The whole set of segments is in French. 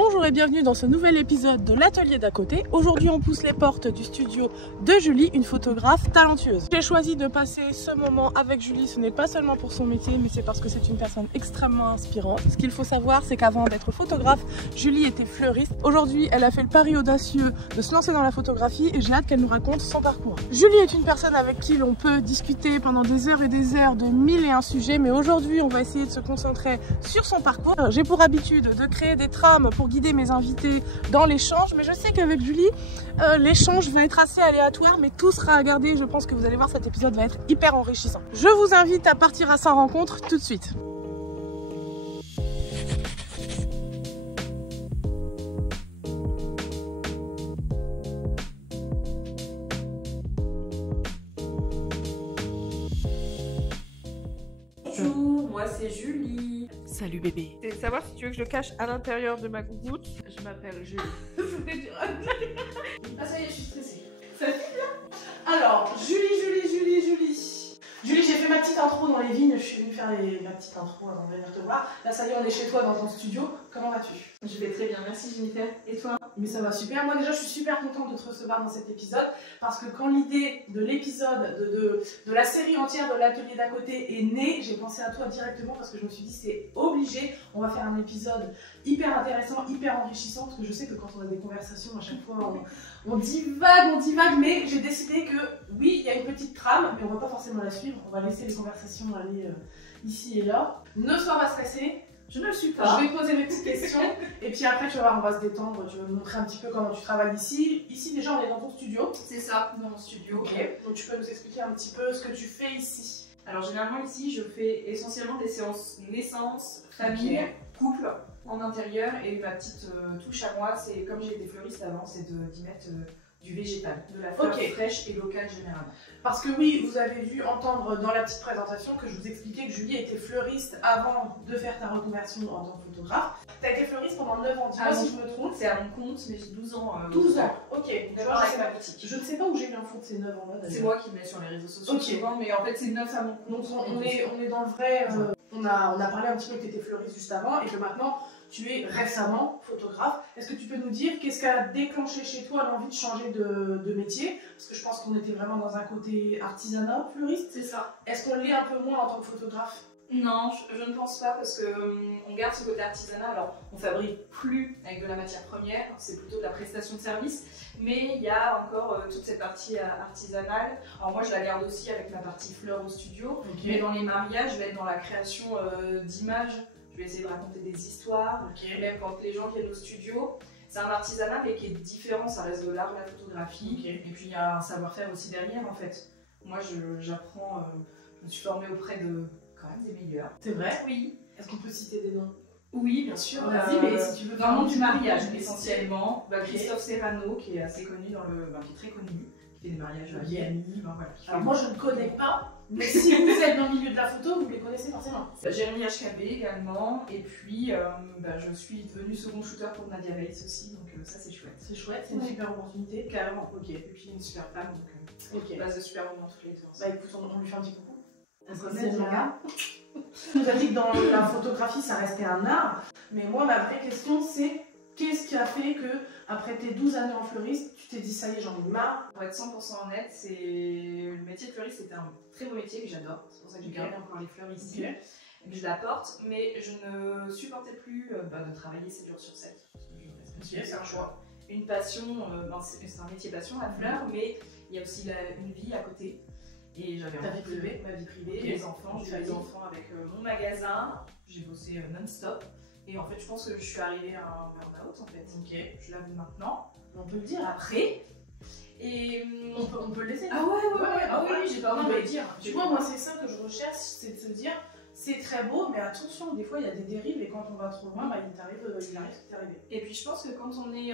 Bonjour et bienvenue dans ce nouvel épisode de l'atelier d'à côté. Aujourd'hui on pousse les portes du studio de Julie, une photographe talentueuse. J'ai choisi de passer ce moment avec Julie, ce n'est pas seulement pour son métier mais c'est parce que c'est une personne extrêmement inspirante. Ce qu'il faut savoir c'est qu'avant d'être photographe, Julie était fleuriste. Aujourd'hui elle a fait le pari audacieux de se lancer dans la photographie et j'ai hâte qu'elle nous raconte son parcours. Julie est une personne avec qui l'on peut discuter pendant des heures et des heures de mille et un sujets, mais aujourd'hui on va essayer de se concentrer sur son parcours. J'ai pour habitude de créer des trames pour guider mes invités dans l'échange, mais je sais qu'avec Julie, l'échange va être assez aléatoire, mais tout sera à garder. Je pense que vous allez voir, cet épisode va être hyper enrichissant. Je vous invite à partir à sa rencontre tout de suite. Bonjour, moi c'est Julie. Salut bébé. C'est savoir si tu veux que je le cache à l'intérieur de ma gougoute. Je m'appelle Julie. Ah ça y est, je suis stressée. Ça fait bien. Alors, Julie, j'ai fait ma petite intro dans les vignes. Je suis venue faire ma petite intro avant de venir te voir. Là, ça y est, on est chez toi dans ton studio. Comment vas-tu? Je vais très bien, merci Jennifer. Et toi? Mais ça va super. Moi déjà, je suis super contente de te recevoir dans cet épisode parce que quand l'idée de l'épisode, de la série entière de l'atelier d'à côté est née, j'ai pensé à toi directement parce que je me suis dit c'est obligé. On va faire un épisode hyper intéressant, hyper enrichissant parce que je sais que quand on a des conversations, à chaque fois, on divague, mais j'ai décidé que oui, il y a une petite trame, mais on va pas forcément la suivre. On va laisser les conversations aller ici et là. Ne sois pas stressée. Je ne le suis pas. Je vais te poser mes petites questions et puis après tu vas voir, on va se détendre, tu vas me montrer un petit peu comment tu travailles ici. Ici déjà on est dans ton studio. C'est ça, dans mon studio. Ok, donc tu peux nous expliquer un petit peu ce que tu fais ici. Alors généralement ici je fais essentiellement des séances naissance, famille, couple en intérieur et ma petite touche à moi, c'est comme j'ai été fleuriste avant, c'est d'y mettre du végétal, de la fleur fraîche et locale généralement. Parce que oui, vous avez vu entendre dans la petite présentation que je vous expliquais que Julie était fleuriste avant de faire ta reconversion en tant que photographe. Tu as été fleuriste pendant 9 ans, dis-moi si je me trompe. C'est à mon compte, mais j'ai 12 ans. 12 ans, ok. Je ne sais pas où j'ai eu l'info de ces 9 ans-là. C'est moi qui mets sur les réseaux sociaux souvent, mais en fait c'est 9 à mon compte. Donc on est dans le vrai. On a parlé un petit peu que tu étais fleuriste juste avant et que maintenant tu es récemment photographe. Est-ce que tu peux nous dire qu'est-ce qui a déclenché chez toi l'envie de changer de métier? Parce que je pense qu'on était vraiment dans un côté artisanat, fleuriste. C'est ça. Est-ce qu'on l'est un peu moins en tant que photographe? Non, je ne pense pas parce que on garde ce côté artisanat. Alors, on fabrique plus avec de la matière première, c'est plutôt de la prestation de service, mais il y a encore toute cette partie artisanale. Alors moi, je la garde aussi avec ma partie fleurs au studio, mais dans les mariages, je vais être dans la création d'images. Je vais essayer de raconter des histoires, même quand les gens viennent au studio. C'est un artisanat mais qui est différent, ça reste de l'art, de la photographie. Et puis il y a un savoir-faire aussi derrière en fait. Moi j'apprends, je me suis formée auprès de quand même des meilleurs. C'est vrai? Oui. Est-ce qu'on peut citer des noms? Oui, bien sûr. Vas-y, mais si tu veux. Dans le monde du mariage essentiellement, Christophe Serrano qui est assez connu, qui est très connu, qui fait des mariages à Miami. Voilà, alors moi je ne connais pas. Mais si vous êtes dans le milieu de la photo, vous les connaissez forcément. Jérémy HKB également, et puis je suis devenue second shooter pour Nadia Bates aussi, donc ça c'est chouette. C'est chouette, c'est une super opportunité. Carrément, ok. Et puis une super femme, donc de super moments toutes les séances. Bah écoute, on lui fait un petit coucou. Tu nous as dit que dans la photographie ça restait un art, mais moi ma vraie question c'est qu'est-ce qui a fait que, après tes 12 années en fleuriste, tu t'es dit ça y est, j'en ai marre? Pour être 100% honnête, le métier de fleuriste c'était un très beau métier que j'adore. C'est pour ça que j'ai gardé encore les fleurs ici. Et que je la porte, mais je ne supportais plus de travailler 7 jours sur 7. C'est un choix. Une passion, c'est un métier passion la fleur, mais il y a aussi une vie à côté. Et j'avais ma vie privée, les enfants, j'ai eu les enfants avec mon magasin, j'ai bossé non-stop. Et en fait, je pense que je suis arrivée à un burn-out en fait. Je l'avoue maintenant. On peut le dire après. Et on peut le laisser. Ah oui, j'ai pas envie de le dire. Tu vois, moi c'est ça que je recherche, c'est de se dire c'est très beau, mais attention, des fois il y a des dérives et quand on va trop loin, il arrive ce qui t'est arrivé. Et puis je pense que quand on est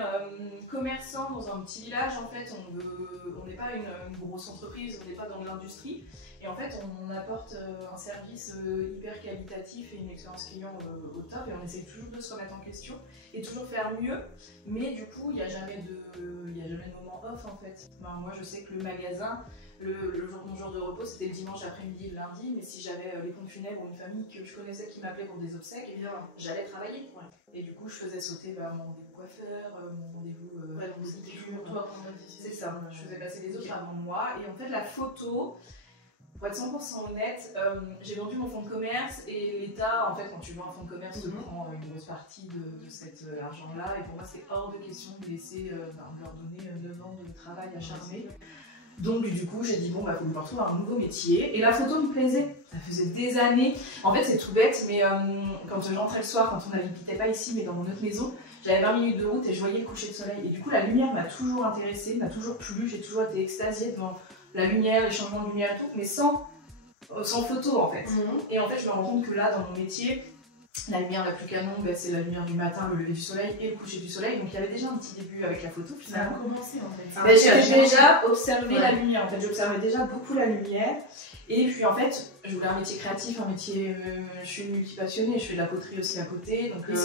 commerçant dans un petit village, en fait, on n'est pas une grosse entreprise, on n'est pas dans l'industrie. Et en fait, on apporte un service hyper qualitatif et une expérience client au top. Et on essaie toujours de se remettre en question et toujours faire mieux. Mais du coup, il n'y a jamais de moment off en fait. Moi, je sais que le magasin, mon jour de repos, c'était le dimanche après-midi, le lundi. Mais si j'avais les pompes funèbres ou une famille que je connaissais qui m'appelait pour des obsèques, eh bien, j'allais travailler. Et du coup, je faisais sauter mon rendez-vous coiffeur, mon rendez-vous pédicure. Toi, c'est ça, je faisais passer les autres avant moi. Et en fait, la photo, pour être 100% honnête, j'ai vendu mon fonds de commerce et l'État, en fait, quand tu vends un fonds de commerce, te prend une grosse partie de cet argent-là. Et pour moi, c'est hors de question de laisser, de leur donner 9 ans de travail acharné. Donc du coup j'ai dit bon bah faut que je me retrouve un nouveau métier et la photo me plaisait, ça faisait des années, en fait c'est tout bête mais quand j'entrais le soir, quand on n'habitait pas ici mais dans mon autre maison, j'avais 20 minutes de route et je voyais le coucher de soleil et du coup la lumière m'a toujours intéressée, m'a toujours plu, j'ai toujours été extasiée devant la lumière, les changements de lumière et tout, mais sans photo en fait. Et en fait je me rends compte que là dans mon métier, la lumière la plus canon, c'est la lumière du matin, le lever du soleil et le coucher du soleil. Donc il y avait déjà un petit début avec la photo finalement. Ça a commencé en fait. J'ai déjà observé la lumière, en fait j'observais déjà beaucoup la lumière. Et puis en fait, je voulais un métier créatif, un métier. Je suis multipassionnée, je fais de la poterie aussi à côté. Donc il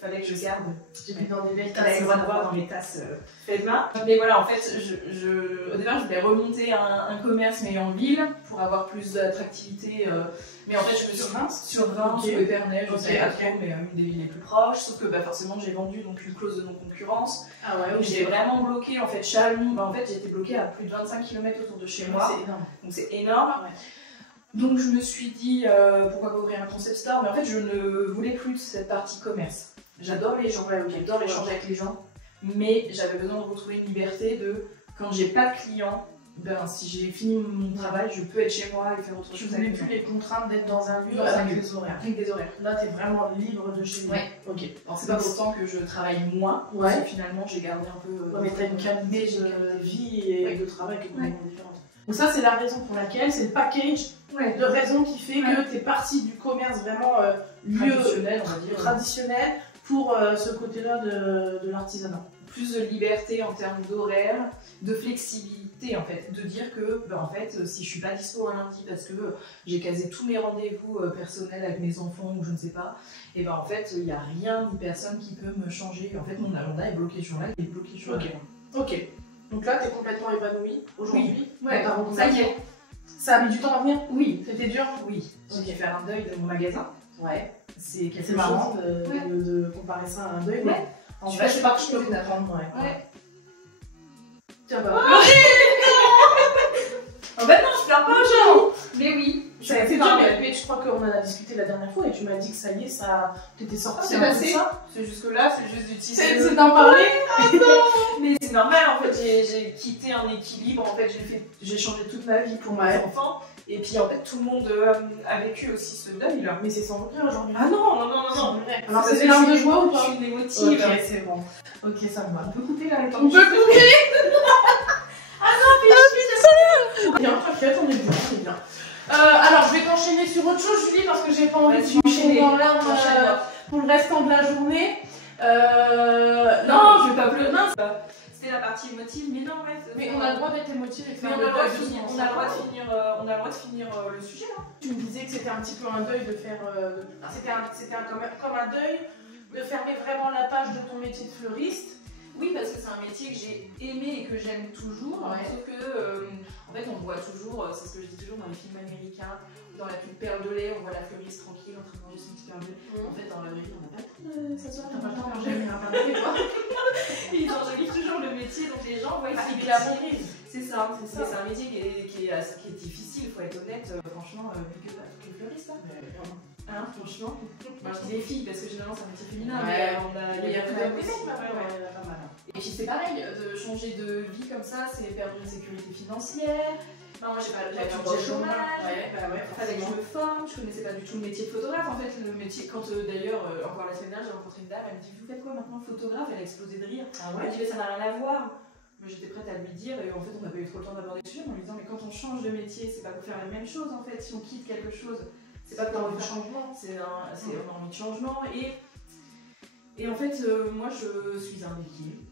fallait que je garde. J'ai vu dans des belles tasses. Tu vas voir dans mes tasses faites main. Mais voilà, en fait, au départ je voulais remonter un commerce mais en ville pour avoir plus d'attractivité. Mais en fait, je me suis sur Reims, sur Épernay, je sais pas trop, mais une des villes les plus proches. Sauf que forcément, j'ai vendu donc une clause de non-concurrence. Ah ouais, okay. J'ai vraiment bloqué en fait Chalon. En fait, j'ai été bloquée à plus de 25 km autour de chez moi. C'est énorme. Donc c'est énorme. Ouais. Donc je me suis dit pourquoi pas ouvrir un concept store. Mais en fait, je ne voulais plus de cette partie commerce. J'adore les gens, j'adore échanger avec les gens. Mais j'avais besoin de retrouver une liberté de quand j'ai pas de clients. Si j'ai fini mon travail, je peux être chez moi et faire autre chose. Tu voulais plus les contraintes d'être dans un lieu avec des horaires. Avec des horaires. Là, t'es vraiment libre de chez toi. Ouais. Ok. C'est pas pour autant que je travaille moins. Ouais. Parce que finalement, j'ai gardé un peu. Ouais, mais t'as une qualité de vie et de travail qui est complètement différente. Donc ça, c'est la raison pour laquelle, c'est le package de raisons qui fait que t'es partie du commerce vraiment lieu traditionnel, on va dire. Traditionnel pour ce côté-là de l'artisanat. Plus de liberté en termes d'horaire, de flexibilité en fait, de dire que en fait si je suis pas dispo un lundi parce que j'ai casé tous mes rendez-vous personnels avec mes enfants ou je ne sais pas, et en fait il n'y a rien ni personne qui peut me changer. En fait mon agenda est bloqué ce jour-là, il est bloqué ce jour-là. Ok. Donc là t'es complètement épanouie aujourd'hui. Oui. Ouais, ça y est. Ça a mis du temps à venir? Oui. C'était dur? Oui. J'ai dû faire un deuil de mon magasin. Ouais. C'est quelque chose marrant de comparer ça à un deuil. Ouais. En fait, je peux comprendre. Ouais. Tiens, bah. En fait, non, je pleure pas aux gens. Mais oui. C'est dur, mais je crois qu'on en a discuté la dernière fois et tu m'as dit que ça y est, ça t'étais sorti. C'est passé. C'est jusque-là, c'est juste d'utiliser. C'est d'en parler. Mais c'est normal, en fait, j'ai quitté un équilibre. En fait, j'ai changé toute ma vie pour mes enfants. Et puis en fait, tout le monde a vécu aussi ce deuil là. Mais c'est sans regret aujourd'hui. Ah non. Alors c'est des larmes de joie ou pas? Je suis une émotive. Ok, c'est bon. Ok, ça me va. On peut couper là, on peut couper. Ah non, putain. Bien, t'inquiète, on est bien, alors, je vais t'enchaîner sur autre chose, Julie, parce que j'ai pas envie de m'enchaîner dans l'arme pour le restant de la journée. Non, je vais pas pleurer. Non, c'était la partie émotive, mais non, mais on a le droit d'être émotif et de faire on a le droit de finir le sujet là. Tu me disais que c'était un petit peu un deuil de faire. C'était comme un deuil de fermer vraiment la page de ton métier de fleuriste. Oui, parce que c'est un métier que j'ai aimé et que j'aime toujours. Sauf que, en fait, on voit toujours, c'est ce que je dis toujours dans les films américains, dans la pub Perle de lait, on voit la fleuriste tranquille en train de manger son petit perle de lait. En fait, dans la vraie vie, on n'a pas le temps de s'asseoir, on n'a pas le temps de manger, mais on n'a pas le temps. Ils enjolivent toujours le métier, donc les gens voient ce qu'ils avancent. C'est ça, c'est un métier qui est difficile, il faut être honnête. Franchement, pique pas toutes les fleuristes. Hein, franchement. Moi je dis les filles parce que généralement c'est un métier féminin, mais il y a plus d'hommes aussi. Et puis c'est pareil, de changer de vie comme ça, c'est perdre une sécurité financière. Non, moi j'avais pas de chômage, fallait que je me forme, je connaissais pas du tout le métier de photographe. En fait, le métier, quand d'ailleurs, encore la semaine dernière, j'ai rencontré une dame, elle me dit: vous faites quoi maintenant, photographe? Elle a explosé de rire. Elle me dit: mais ça n'a rien à voir. Mais j'étais prête à lui dire, et en fait, on n'a pas eu trop le temps d'aborder le sujet en lui disant: mais quand on change de métier, c'est pas pour faire la même chose en fait. Si on quitte quelque chose, c'est pas pour envie de changement, on a envie de changement. Et en fait, moi je suis un équilibre.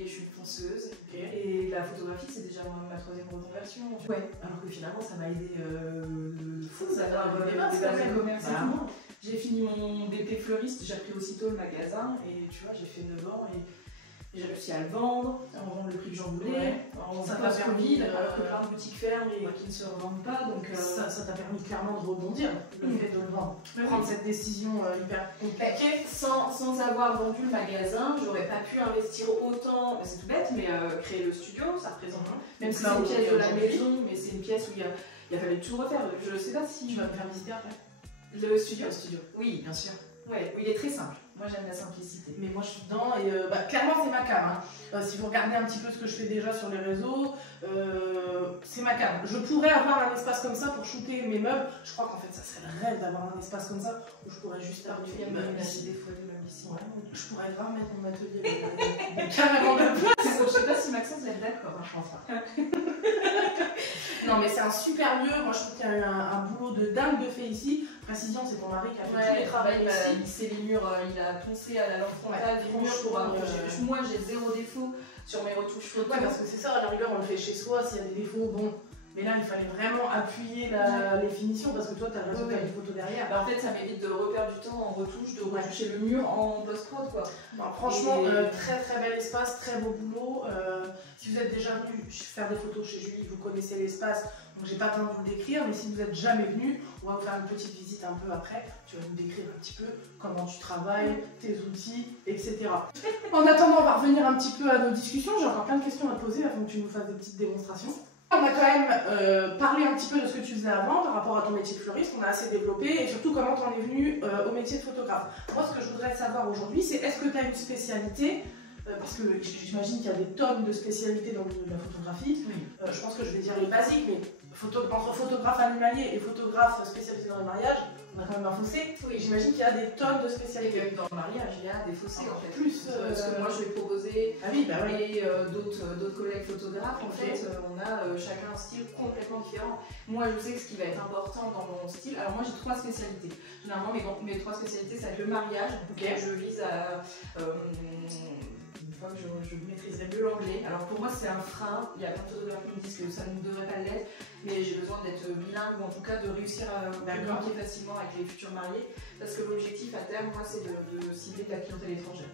Et je suis une fonceuse. Et la photographie, c'est déjà ma troisième reconversion. Ouais. Alors que finalement, ça m'a aidé d'avoir des bases de commerce. J'ai fini mon BP fleuriste, j'ai appris aussitôt le magasin. Et tu vois, j'ai fait 9 ans. J'ai réussi à le vendre, à en vendre le prix que j'en voulais, Ouais. en Ça t'a post-Covid, permis, alors que plein de boutiques ferment et qui ne se revendent pas. Donc, ça t'a permis clairement de rebondir, le fait de le vendre. Prendre cette décision hyper compliquée. Sans avoir vendu le magasin, j'aurais pas pu investir autant, c'est tout bête, mais créer le studio, ça représente. Même si c'est une pièce de la maison, mais c'est une pièce où il a fallu tout refaire. Je sais pas si. Tu vas me faire visiter après. Le studio. Oui, bien sûr. Ouais, il est très simple. Moi, j'aime la simplicité. Mais moi, je suis dedans et clairement, c'est ma cam. Hein. Si vous regardez un petit peu ce que je fais déjà sur les réseaux, c'est ma cam. Je pourrais avoir un espace comme ça pour shooter mes meubles. Je crois qu'en fait, ça serait le rêve d'avoir un espace comme ça où je pourrais juste faire des meubles ici. Des fois, des meubles ici. Ouais, je pourrais grave mettre mon atelier carrément de place. Je sais pas si Maxence va être d'accord, je pense pas. Non, mais c'est un super lieu. Moi, je trouve qu'il y a eu un boulot de dingue de fait ici. Précision, c'est ton mari qui a fait tous les travaux ici. Il a lissé les murs, il a poncé à la lampe frontale des murs pour moi, j'ai zéro défaut sur mes retouches photos. Ouais, parce que c'est ça, à la rigueur, on le fait chez soi. S'il y a des défauts, bon. Mais là, il fallait vraiment appuyer les finitions parce que toi, tu as le résultat des photos derrière. Bah, en fait, ça m'évite de reperdre du temps en retouche, de retoucher le mur en post-prod, quoi. Non, franchement, très très bel espace, très beau boulot. Si vous êtes déjà venu faire des photos chez Julie, vous connaissez l'espace, donc j'ai pas besoin de vous le décrire. Mais si vous n'êtes jamais venu, on va vous faire une petite visite un peu après. Tu vas nous décrire un petit peu comment tu travailles, tes outils, etc. En attendant, on va revenir un petit peu à nos discussions. J'ai encore plein de questions à te poser avant que tu nous fasses des petites démonstrations. On a quand même parlé un petit peu de ce que tu faisais avant par rapport à ton métier de fleuriste, on a assez développé, et surtout comment tu en es venu au métier de photographe. Moi, ce que je voudrais savoir aujourd'hui, c'est est-ce que tu as une spécialité parce que j'imagine qu'il y a des tonnes de spécialités dans la photographie. Oui. Je pense que je vais dire les basiques, mais entre photographe animalier et photographe spécialisé dans le mariage, on a quand même un fossé. Oui. J'imagine qu'il y a des tonnes de spécialités. Même dans le mariage, il y a des fossés en fait. Plus, parce que moi je vais proposer oui. Et d'autres collègues photographes, en fait, on a chacun un style complètement différent. Moi je sais que ce qui va être important dans mon style, alors moi j'ai 3 spécialités. Généralement mes 3 spécialités, ça va être le mariage. Je vise à fois que je maîtriserai mieux l'anglais. Alors pour moi c'est un frein, il y a plein de photographes qui me disent que ça ne devrait pas l'être, mais j'ai besoin d'être bilingue ou en tout cas de réussir à communiquer facilement avec les futurs mariés, parce que l'objectif à terme, moi, c'est de cibler de la clientèle étrangère.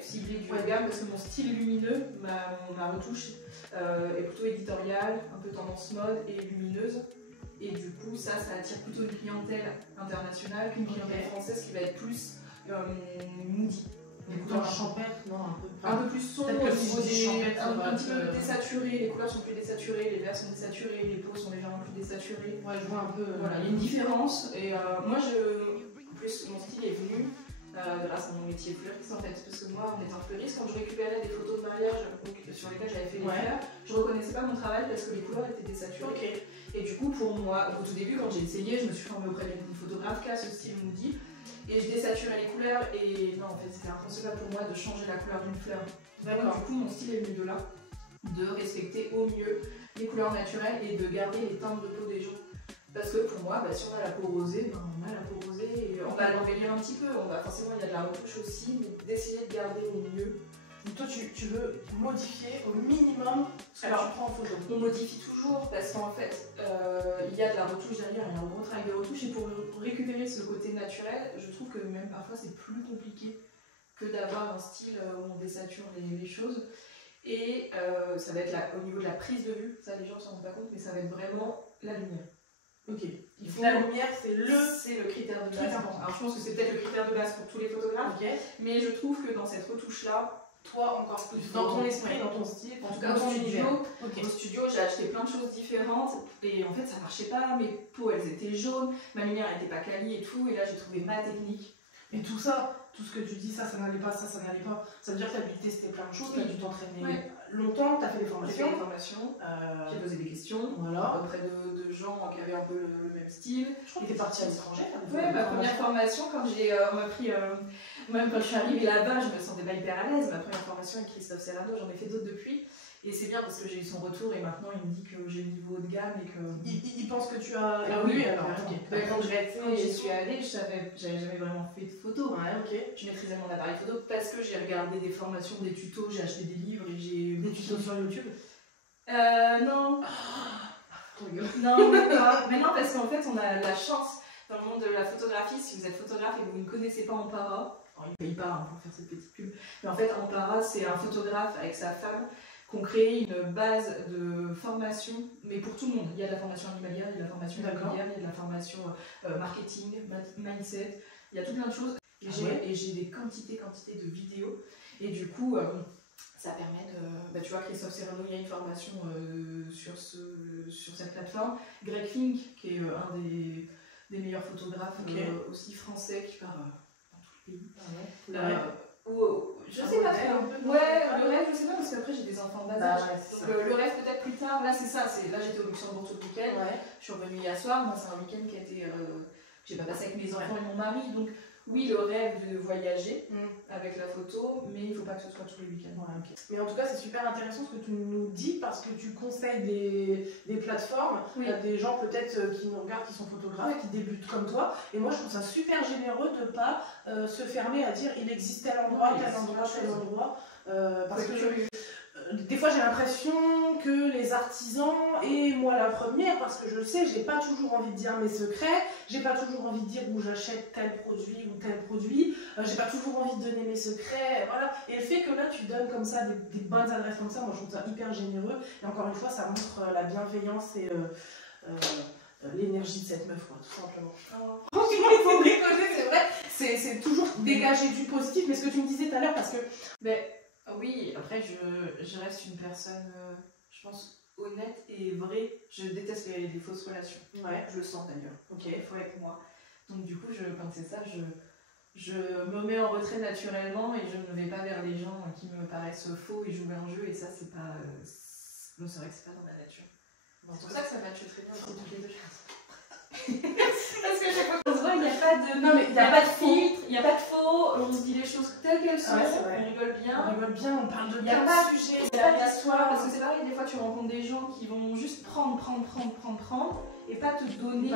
Cibler du haut de gamme, parce que mon style lumineux, ma retouche est plutôt éditoriale, un peu tendance mode et lumineuse. Et du coup, ça attire plutôt une clientèle internationale qu'une clientèle française qui va être plus moody. Des couleurs champêtres, non, un peu plus sombre, un petit peu désaturé, les couleurs sont plus désaturées, les verts sont désaturés, les peaux sont légèrement plus désaturées. Ouais, je vois un peu. Voilà, il y a une différence. Et moi, en plus, mon style est venu grâce à mon métier de fleuriste en fait. Parce que moi, en étant fleuriste, quand je récupérais des photos de mariage sur lesquelles j'avais fait des fleurs, je reconnaissais pas mon travail parce que les couleurs étaient désaturées. Et du coup, pour moi, au tout début, quand j'ai essayé, je me suis formée auprès d'une photographe qui a ce style moody. Et je désaturais les couleurs et non, en fait c'était inconcevable pour moi de changer la couleur d'une fleur. D'accord. Du coup mon style est venu de là, de respecter au mieux les couleurs naturelles et de garder les teintes de peau des gens. Parce que pour moi, si on a la peau rosée, on a la peau rosée et on va l'embellir un petit peu. Forcément il y a de la retouche aussi, mais d'essayer de garder au mieux. Donc toi tu veux modifier au minimum ce que tu prends en photo. On modifie toujours parce qu'en fait il y a de la retouche derrière, il y a un gros travail de retouche et pour récupérer ce côté naturel, je trouve que même parfois c'est plus compliqué que d'avoir un style où on désature les choses. Et ça va être au niveau de la prise de vue, ça les gens ne s'en rendent pas compte, mais ça va être vraiment la lumière. La lumière, c'est le critère de base. Alors je pense que c'est peut-être le critère de base pour tous les photographes, mais je trouve que dans cette retouche-là, toi encore plus, dans ton esprit, dans ton style, en tout cas dans ton studio. Au studio, j'ai acheté plein de choses différentes et en fait ça marchait pas, mes peaux elles étaient jaunes, ma lumière n'était pas quali et tout, et là j'ai trouvé ma technique. Et tout ça, tout ce que tu dis, ça n'allait pas, ça n'allait pas, ça veut dire que tu as dû tester plein de choses, tu as dû t'entraîner longtemps, tu as fait des formations. J'ai fait des formations, j'ai posé des questions auprès de gens qui avaient un peu le même style. Je crois que tu es partie à l'étranger. Ouais, ma première formation, quand on m'a pris. Même quand je suis arrivée là-bas, je me sentais pas hyper à l'aise. Ma première formation avec Christophe Serrano, j'en ai fait d'autres depuis. Et c'est bien parce que j'ai eu son retour et maintenant il me dit que j'ai le niveau haut de gamme et que. Il pense que tu as. Ah oui, alors. Quand j'y suis allée, j'avais jamais vraiment fait de photos. Je maîtrisais mon appareil photo parce que j'ai regardé des formations, des tutos, j'ai acheté des livres et j'ai. Des tutos sur YouTube Non. Non, mais non, parce qu'en fait, on a la chance dans le monde de la photographie, si vous êtes photographe et que vous ne connaissez pas en para, Alors, il ne paye pas hein, pour faire cette petite pub. Mais en fait, Ampara, c'est un photographe avec sa femme qui ont créé une base de formation, mais pour tout le monde. Il y a de la formation animalière, il y a de la formation immobilière, il y a de la formation marketing, mindset, il y a tout plein de choses. Et j'ai des quantités de vidéos. Et du coup, ça permet de... Bah, tu vois, Christophe Serrano, il y a une formation sur cette plateforme. Greg Fink, qui est un des meilleurs photographes aussi français, qui part dans tout le pays. Je sais pas trop. Le rêve, je sais pas, parce qu'après j'ai des enfants bas âge. Le rêve peut-être plus tard. Là, c'est ça. Là, j'étais au Luxembourg tout le week-end. Je suis revenue hier soir. Moi, c'est un week-end qui a été... j'ai pas passé avec mes enfants et mon mari. Donc, oui, le rêve de voyager avec la photo, mais il faut pas que ce soit tous les week-ends. Mais en tout cas, c'est super intéressant ce que tu nous dis parce que tu conseilles des plateformes à des gens peut-être qui nous regardent, qui sont photographes, qui débutent comme toi. Et moi, je trouve ça super généreux de ne pas se fermer à dire il existe tel endroit, tel endroit. Parce que des fois, j'ai l'impression que les artisans, et moi la première, parce que je sais, j'ai pas toujours envie de dire mes secrets, j'ai pas toujours envie de dire où j'achète tel produit ou tel produit, j'ai pas toujours envie de donner mes secrets, voilà. Et le fait que là, tu donnes comme ça des bonnes adresses comme ça, moi je trouve ça hyper généreux. Et encore une fois, ça montre la bienveillance et l'énergie de cette meuf, quoi, tout simplement. Franchement, il faut rigoler, c'est vrai. C'est toujours dégager du positif, mais ce que tu me disais tout à l'heure, parce que... Oui, après je reste une personne, je pense, honnête et vraie. Je déteste les fausses relations. Je le sens d'ailleurs. Il faut avec moi. Donc du coup, quand c'est ça, je me mets en retrait naturellement et je ne vais pas vers les gens qui me paraissent faux et jouer un jeu. Et ça, c'est pas... c'est vrai que c'est pas dans ma nature. C'est pour ça que ça matche très bien entre toutes les deux choses. Parce que chaque fois qu'on se voit, il n'y a pas de, il n'y a pas de filtre, il n'y a pas de faux, on se dit les choses telles qu'elles sont, on rigole bien. On parle de bien de sujet, il n'y a pas d'histoire. Parce que c'est pareil, des fois tu rencontres des gens qui vont juste prendre et pas te donner.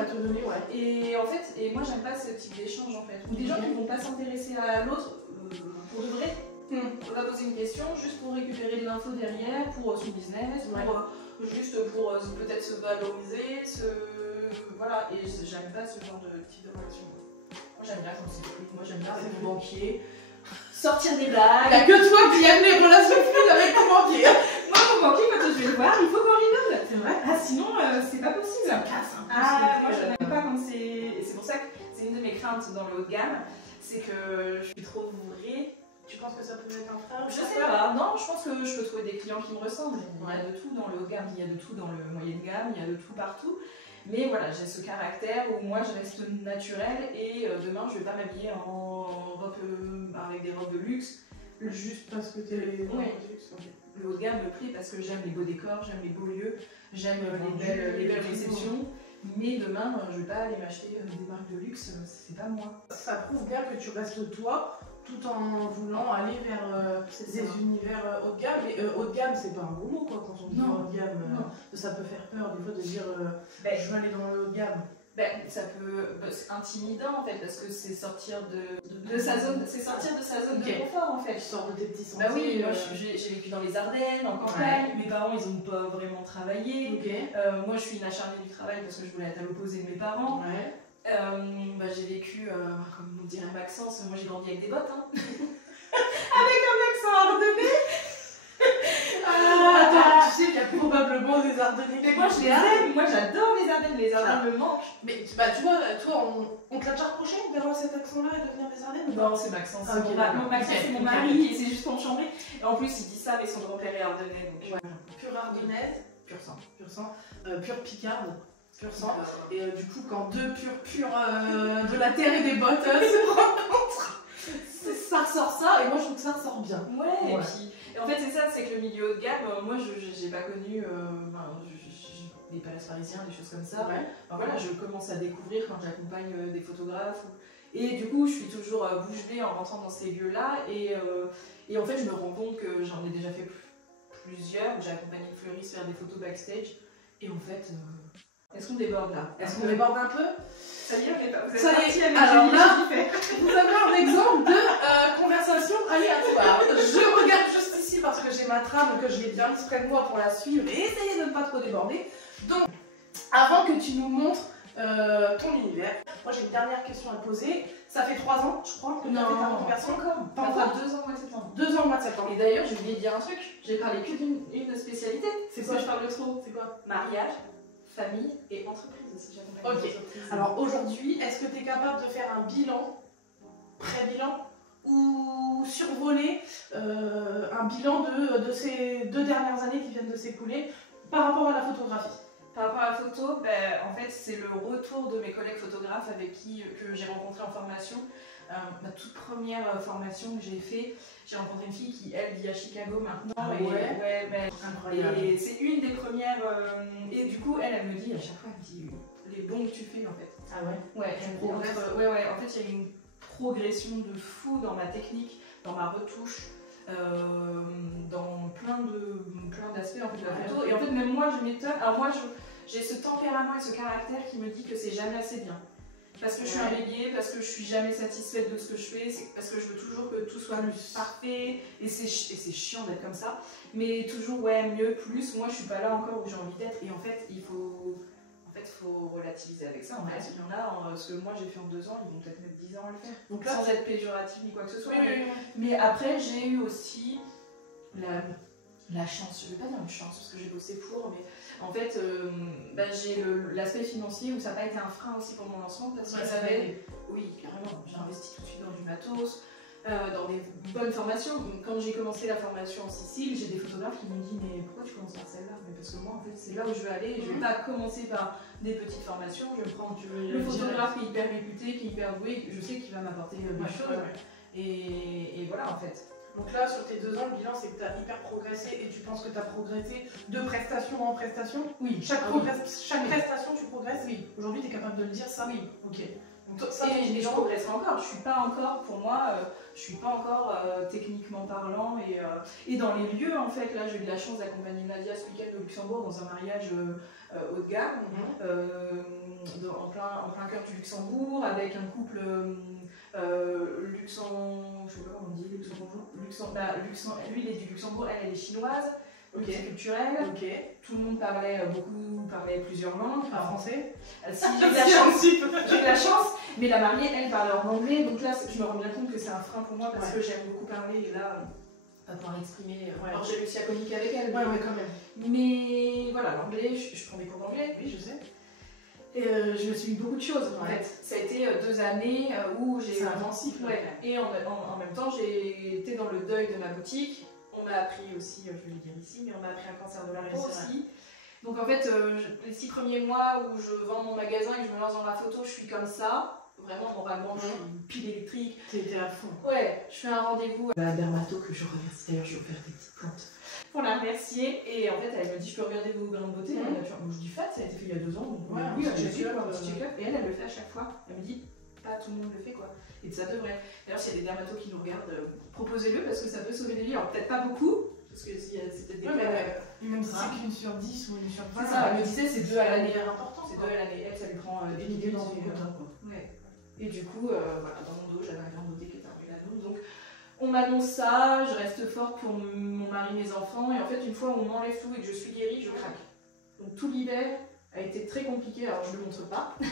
Et en fait, moi j'aime pas ce type d'échange en fait. Ou des gens qui ne vont pas s'intéresser à l'autre pour de vrai. On va poser une question juste pour récupérer de l'info derrière, pour son business, juste pour peut-être se valoriser, voilà, et j'aime pas ce genre de type de relation. Moi j'aime bien quand c'est fluide, moi j'aime bien avec mon banquier, sortir des blagues. Il n'y a que toi qui aime les relations fluides avec ton banquier. Moi mon banquier, quand je vais le voir, il faut qu'on rigole. C'est vrai. Sinon c'est pas possible. Ça casse un peu. Moi je n'aime pas quand c'est... Et c'est pour ça que c'est une de mes craintes dans le haut de gamme, c'est que je suis trop vraie. Tu penses que ça peut être un frein? Je sais pas, non, je pense que je peux trouver des clients qui me ressemblent. Il y a de tout dans le haut de gamme, il y a de tout dans le moyen de gamme, il y a de tout partout. Mais voilà, j'ai ce caractère où moi je reste naturelle et demain je vais pas m'habiller en robe avec des robes de luxe. Juste parce que t'es les robes de luxe. Le haut de gamme me plaît parce que j'aime les beaux décors, j'aime les beaux lieux, j'aime les belles réceptions. Mais demain, je vais pas aller m'acheter des marques de luxe, c'est pas moi. Ça prouve bien que tu restes toi, tout en voulant aller vers des univers haut de gamme. Mais haut de gamme, c'est pas un gros mot quoi, quand on dit haut de gamme. Ça peut faire peur des fois de dire je veux aller dans le haut de gamme. Ça peut... c'est intimidant en fait, parce que c'est sortir de sa zone, de confort en fait. Tu sors de tes petits sentiers. Oui, moi j'ai vécu dans les Ardennes, en campagne, mes parents ils n'ont pas vraiment travaillé. Moi je suis une acharnée du travail parce que je voulais être à l'opposé de mes parents. J'ai vécu, comme on dirait Maxence, moi j'ai grandi avec des bottes. Avec un accent ardennais. Attends, tu sais qu'il y a probablement des Ardennais. Mais moi je les aime, moi j'adore les Ardennes me manquent. Mais tu vois, toi on te l'a déjà reproché d'avoir cet accent-là et de venir des Ardennes? Non, c'est Maxence. Maxence c'est mon mari et c'est juste pour me chambrer. Et en plus il dit ça, mais son grand-père est ardennais. Donc pure ardennaise, pur sang. Pure picarde. Pur sang. Et du coup, quand deux purs de la terre et des bottes se rencontrent, ça ressort ça, et moi je trouve que ça ressort bien. Et puis, en fait, c'est ça, c'est que le milieu haut de gamme, moi j'ai pas connu des palaces parisiens, des choses comme ça. Voilà, je commence à découvrir quand j'accompagne des photographes. Et du coup, je suis toujours bouche bée en rentrant dans ces lieux-là. Et en fait, je me rends compte que j'en ai déjà fait plusieurs. J'ai accompagné une fleuriste faire des photos backstage. Et en fait. Est-ce qu'on déborde là? Est-ce qu'on déborde un peu? Ça y est, on est pas. Vous êtes parti avec alors là, vous avez un exemple de conversation aléatoire. Je regarde juste ici parce que j'ai ma trame, que je l'ai bien mise près de moi pour la suivre et essayer de ne pas trop déborder. Donc, avant que tu nous montres ton univers. Moi j'ai une dernière question à te poser. Ça fait 3 ans, je crois, que tu as fait ta reconversion. Pas encore. 2 ans au mois de septembre. 2 ans au mois de septembre. Et d'ailleurs, j'ai oublié de dire un truc. J'ai parlé que d'une spécialité. C'est quoi? Je parle de trop. C'est quoi? Mariage, famille et entreprise aussi. Ok. Alors aujourd'hui, est-ce que tu es capable de faire un bilan, pré-bilan, ou survoler un bilan de ces 2 dernières années qui viennent de s'écouler par rapport à la photographie? Par rapport à la photo, ben, en fait, c'est le retour de mes collègues photographes avec que j'ai rencontré en formation. Ma toute première formation que j'ai fait, j'ai rencontré une fille qui, elle, vit à Chicago maintenant. Ah et, ouais, ben, incroyable. Et c'est une des premières. Et du coup, elle me dit à chaque fois, elle me dit les bons que tu fais en fait. Ah ouais? Ouais, elle me dit, ouais, en fait, il y a une progression de fou dans ma technique, dans ma retouche. Dans plein d'aspects en fait, de la photo. Et en fait, même moi, je m'étonne. Alors, moi, j'ai ce tempérament et ce caractère qui me dit que c'est jamais assez bien. Parce que je suis un bélier, parce que je suis jamais satisfaite de ce que je fais, c'est parce que je veux toujours que tout soit parfait. Et c'est chiant d'être comme ça. Mais toujours, ouais, mieux, plus. Moi, je suis pas là encore où j'ai envie d'être. Et en fait, il faut relativiser avec ça. Parce qu'il y en a, ce que moi j'ai fait en 2 ans, ils vont peut-être mettre 10 ans à le faire. Donc là, sans être péjoratif ni quoi que ce soit. Mais après, j'ai eu aussi la chance, je ne vais pas dire une chance parce que j'ai bossé pour, mais en fait, j'ai l'aspect financier où ça n'a pas été un frein aussi pour mon lancement parce que ça avait. Oui, carrément, j'ai investi tout de suite dans du matos. Dans des bonnes formations. Donc, quand j'ai commencé la formation en Sicile, j'ai des photographes qui m'ont dit mais pourquoi tu commences par celle-là? Mais parce que moi en fait c'est là où je veux aller et je vais pas commencer par des petites formations, je vais prendre le photographe qui est hyper réputé, qui est hyper doué, je sais qu'il va m'apporter des choses et voilà en fait. Donc là sur tes 2 ans, le bilan c'est que tu as hyper progressé et tu penses que tu as progressé de prestation en prestation? Oui. Chaque prestation tu progresses? Oui. Aujourd'hui tu es capable de le dire ça? Oui. Ok. Et je progresserai encore, je suis pas encore, pour moi, je suis pas encore techniquement parlant et dans les lieux en fait, là j'ai eu de la chance d'accompagner Nadia ce week-end au Luxembourg dans un mariage haut de gamme, en plein cœur du Luxembourg, avec un couple je sais pas comment on dit, lui il est du Luxembourg, elle est chinoise. Multiculturel. Tout le monde parlait plusieurs langues. Pas français. Si j'ai eu de la chance, mais la mariée elle parlait en anglais, donc là je me rends bien compte que c'est un frein pour moi parce que j'aime beaucoup parler et là pas pouvoir l'exprimer. Alors j'ai réussi à communiquer avec elle. Ouais, quand même. Mais voilà, l'anglais, je prends des cours d'anglais. Oui, je sais. Et je me suis mis beaucoup de choses en fait. Ça a été 2 années où j'ai. C'est intensif. Et en même temps j'ai été dans le deuil de ma boutique. On m'a appris aussi, je vais le dire ici, mais on m'a appris un cancer de la peau aussi. Donc en fait, les 6 premiers mois où je vends mon magasin et que je me lance dans la photo, je suis comme ça. Vraiment, moralement, je suis une pile électrique. T'étais à fond. Ouais, je fais un rendez-vous à la dermato que je remercie. D'ailleurs, j'ai offert des petites plantes pour la remercier. Et en fait, elle me dit, je peux regarder vos grains de beauté. Je dis, fat, ça a été fait il y a 2 ans. Donc oui, un petit check-up. Et elle le fait à chaque fois. Elle me dit, pas tout le monde le fait quoi. Et ça devrait. D'ailleurs, s'il y a des dermatos qui nous regardent, proposez-le parce que ça peut sauver des vies. Alors peut-être pas beaucoup, parce que c'est peut-être des cas. Même si c'est qu'une sur 10 ou une sur 20. C'est ça, elle me disait c'est 2 à l'année. C'est 2 à l'année. Elle, ça lui prend des milliers dans son quota. Ouais. Et du coup, voilà, dans mon dos, j'avais un grain de beauté qui était un mélanome. Donc on m'annonce ça, je reste forte pour mon mari, mes enfants. Et en fait, une fois où on m'enlève tout et que je suis guérie, je craque. Donc tout l'hiver a été très compliqué, alors je ne le montre pas. Je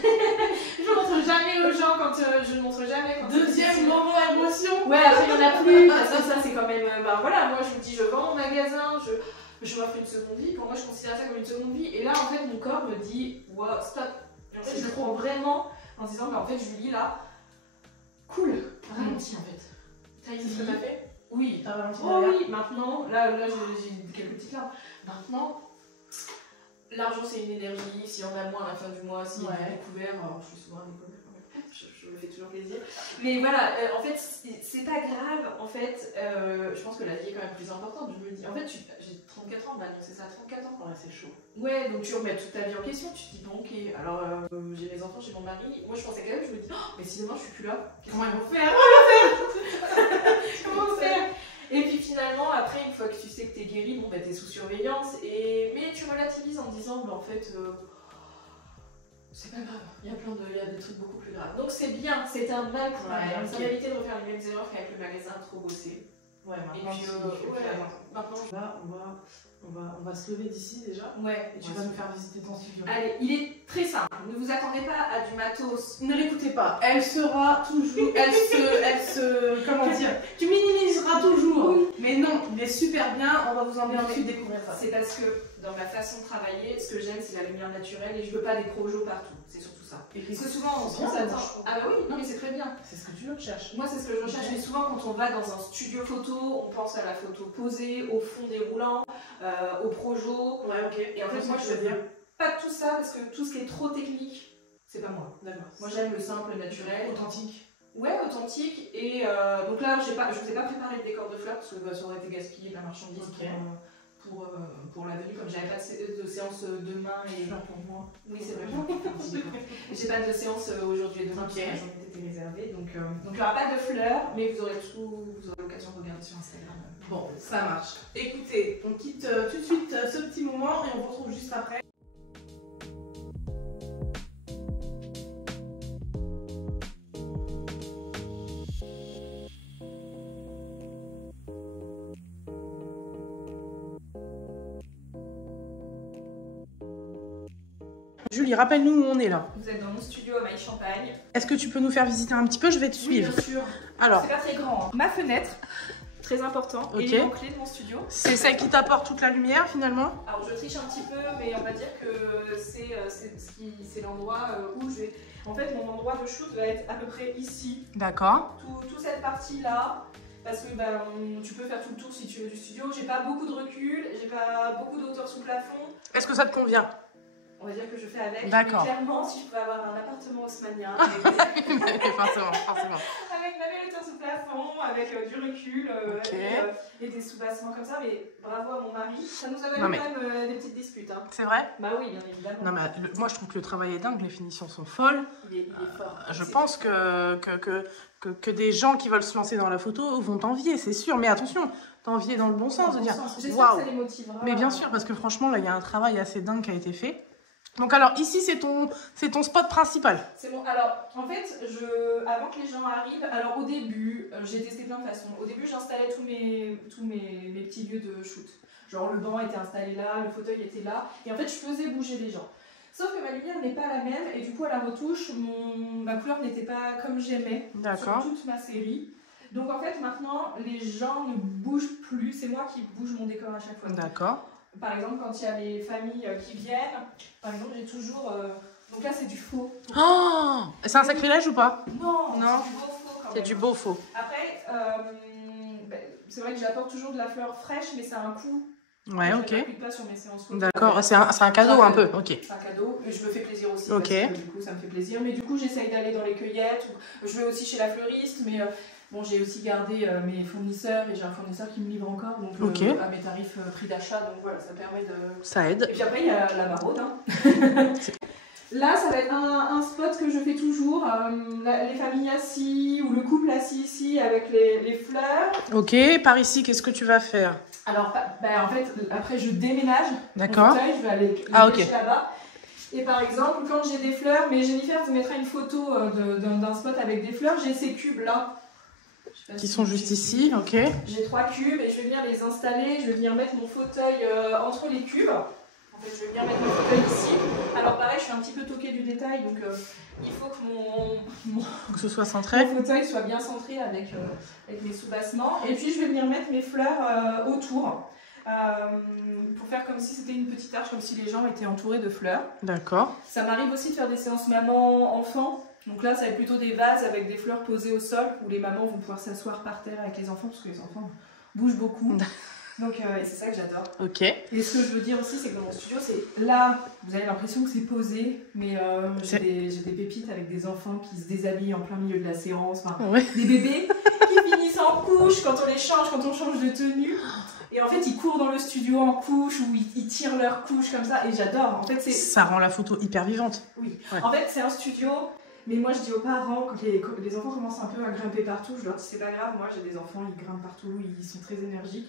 ne montre jamais aux gens quand je ne montre jamais quand deuxième moment émotion. Ouais, après il n'y en a plus, parce que ça c'est quand même. Voilà, moi je me dis, je vends mon magasin, je m'offre une seconde vie. Pour moi, je considère ça comme une seconde vie. Et là, en fait, mon corps me dit, wow, stop. Et en fait, je le prends vraiment en disant, en fait, Julie, là, cool, ralentis en fait. T'as dit ce que t'as fait? Oui. T'as ralenti? Oh oui, maintenant, là j'ai quelques petites larmes. Maintenant. L'argent c'est une énergie, s'il y en a moins à la fin du mois, s'il y a des découvertes, alors je suis souvent un découvert quand même, je me fais toujours plaisir. Mais voilà, en fait c'est pas grave, en fait, je pense que la vie est quand même plus importante, je me dis, en fait j'ai 34 ans, on m'a annoncé ça à 34 ans. Ouais, c'est chaud. Ouais, donc tu remets toute ta vie en question, tu te dis bon ok, alors j'ai mes enfants, j'ai mon mari, moi je pensais quand même, je me dis, oh, mais si demain je suis plus là, comment ils vont faire? Comment faire? Et puis finalement, après, une fois que tu sais que t'es guéri, bon bah t'es sous surveillance, mais tu relativises en disant, bah en fait, c'est pas grave, il y a des trucs beaucoup plus graves. Donc c'est bien, c'est un mal pour ça m'a évité de refaire les mêmes erreurs qu'avec le magasin, trop bossé. Ouais, Et maintenant, puis, maintenant on va se lever d'ici déjà. Ouais. Et tu vas nous faire visiter ton studio. Allez, il est très simple. Ne vous attendez pas à du matos. Ne l'écoutez pas. Elle sera toujours. Comment dire? Tu minimiseras toujours. Oui. Mais non, il est super bien. On va vous emmener ensuite découvrir ça. C'est parce que dans ma façon de travailler, ce que j'aime, c'est la lumière naturelle et je veux pas des projos partout. C'est surtout ça. Et parce que souvent, on s'attend. Ah bah oui, non mais c'est très bien. C'est ce que tu recherches. Moi, c'est ce que je recherche. Mais souvent, quand on va dans un studio photo, on pense à la photo posée, au fond déroulant, au projo. Ouais, ok. Et en fait, moi, je veux pas tout ça parce que tout ce qui est trop technique, c'est pas moi. D'accord. Moi, j'aime le simple, le naturel. Authentique. Ouais, authentique. Et donc là, je vous ai pas préparé le décor de fleurs parce que ça aurait été gaspillé de la marchandise pour la venue. Comme j'avais pas de séance demain et. Pour moi. Oui, c'est vrai. J'ai pas de séance aujourd'hui et demain parce que la journée était réservée. Donc il n'y aura pas de fleurs, mais vous aurez l'occasion de regarder sur Instagram. Bon, ça marche. Écoutez, on quitte tout de suite ce petit moment et on vous retrouve juste après. Julie, rappelle-nous où on est là. Vous êtes dans mon studio à Maille-Champagne. Est-ce que tu peux nous faire visiter un petit peu? Je vais te suivre. Oui, bien sûr. Alors, c'est pas très grand. Hein. Ma fenêtre, très important, okay. Élément clé de mon studio. C'est celle qui t'apporte toute la lumière finalement? Alors je triche un petit peu, mais on va dire que c'est l'endroit où je vais... En fait, mon endroit de shoot va être à peu près ici. D'accord. Toute cette partie-là. Parce que tu peux faire tout le tour si tu veux du studio. J'ai pas beaucoup de recul, j'ai pas beaucoup de hauteur sous plafond. Est-ce que ça te convient? On va dire que je fais avec. D'accord. Clairement, si je pouvais avoir un appartement haussmannien. Forcément. Avec ma belle hauteur sous plafond, avec du recul et des sous-bassements comme ça. Mais bravo à mon mari. Ça nous a valu quand même des petites disputes. Hein. C'est vrai? Bah oui, bien évidemment. Non, mais moi je trouve que le travail est dingue, les finitions sont folles. Il est fort. Je pense que des gens qui veulent se lancer dans la photo vont t'envier, c'est sûr. Mais attention, t'envier dans le bon sens, de dire j'espère que ça les motivera. Mais bien sûr, parce que franchement, là, il y a un travail assez dingue qui a été fait. Donc alors, ici, c'est ton spot principal. C'est bon. Alors, en fait, avant que les gens arrivent, alors au début, j'ai testé plein de façons. Au début, j'installais tous mes petits lieux de shoot. Genre, le banc était installé là, le fauteuil était là. Et en fait, je faisais bouger les gens. Sauf que ma lumière n'est pas la même. Et du coup, à la retouche, ma couleur n'était pas comme j'aimais sur toute ma série. Donc en fait, maintenant, les gens ne bougent plus. C'est moi qui bouge mon décor à chaque fois. D'accord. Par exemple, quand il y a les familles qui viennent, par exemple, j'ai toujours... donc là, c'est du faux. Oh, c'est un sacrilège ou pas? Non, c'est du beau faux quand même. C'est du beau faux. Après, c'est vrai que j'apporte toujours de la fleur fraîche, mais ça a un coût. Ouais, ok. Je ne pas sur mes séances photos. D'accord, c'est un cadeau un peu, ok. C'est un cadeau, et je me fais plaisir aussi, parce que du coup, ça me fait plaisir. Mais du coup, j'essaye d'aller dans les cueillettes, ou je vais aussi chez la fleuriste, mais... Bon, j'ai aussi gardé mes fournisseurs et j'ai un fournisseur qui me livre encore donc à mes tarifs prix d'achat, donc voilà, ça permet de... Ça aide. Et puis après, il y a la maraude. Hein. Là, ça va être un spot que je fais toujours, les familles assises ou le couple assis ici avec les fleurs. Ok, par ici, qu'est-ce que tu vas faire? Alors, en fait, après, je déménage. D'accord. Je vais aller pêcher là-bas. Et par exemple, quand j'ai des fleurs, mais Jennifer vous mettra une photo d'un spot avec des fleurs, j'ai ces cubes-là. Qui sont juste ici, ok. J'ai 3 cubes et je vais venir les installer, je vais venir mettre mon fauteuil entre les cubes. En fait, je vais venir mettre mon fauteuil ici. Alors pareil, je suis un petit peu toquée du détail, donc il faut que que ce soit centré. Mon fauteuil soit bien centré avec les sous-bassements. Et puis je vais venir mettre mes fleurs autour. Pour faire comme si c'était une petite arche, comme si les gens étaient entourés de fleurs. D'accord. Ça m'arrive aussi de faire des séances maman-enfant. Donc là, ça va être plutôt des vases avec des fleurs posées au sol où les mamans vont pouvoir s'asseoir par terre avec les enfants parce que les enfants bougent beaucoup. Donc c'est ça que j'adore. Ok. Et ce que je veux dire aussi, c'est que dans mon studio, c'est là, vous avez l'impression que c'est posé, mais j'ai des pépites avec des enfants qui se déshabillent en plein milieu de la séance. Enfin, des bébés qui finissent en couche quand on les change, quand on change de tenue. Et en fait, ils courent dans le studio en couche ou ils tirent leur couche comme ça. Et j'adore. En fait, ça rend la photo hyper vivante. Oui. Ouais. En fait, c'est un studio. Mais moi, je dis aux parents, quand les enfants commencent un peu à grimper partout, je leur dis c'est pas grave. Moi, j'ai des enfants, ils grimpent partout, ils sont très énergiques.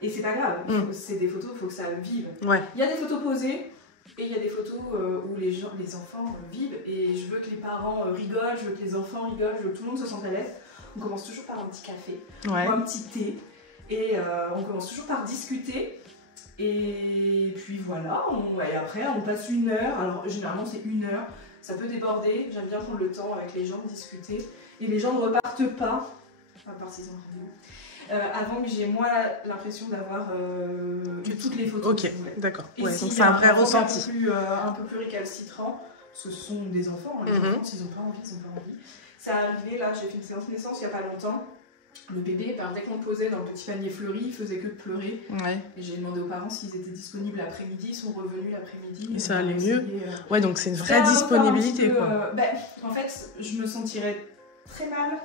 Et c'est pas grave. C'est des photos, il faut que ça vive. Ouais. Il y a des photos posées. Et il y a des photos où les enfants vivent. Et je veux que les parents rigolent, je veux que les enfants rigolent, je veux que tout le monde se sente à l'aise. On commence toujours par un petit café ou un petit thé. Et on commence toujours par discuter. Et puis voilà, et après on passe 1 heure. Alors généralement c'est 1 heure, ça peut déborder. J'aime bien prendre le temps avec les gens, discuter. Et les gens ne repartent pas, à part s'ils ont rendez-vous, avant que j'ai moi l'impression d'avoir toutes les photos. Ok, d'accord. Ouais, donc c'est un vrai ressenti. Un peu plus récalcitrant, ce sont des enfants, hein, les enfants s'ils n'ont pas envie, ils n'ont pas envie. Ça arrivé là, j'ai fait une séance naissance il n'y a pas longtemps. Le bébé, dès qu'on le posait dans le petit panier fleuri, il faisait que de pleurer. Ouais. Et j'ai demandé aux parents s'ils étaient disponibles l'après-midi, ils sont revenus l'après-midi. Et ça allait mieux. Ouais, donc c'est une vraie disponibilité. Peu, quoi. En fait, je me sentirais très mal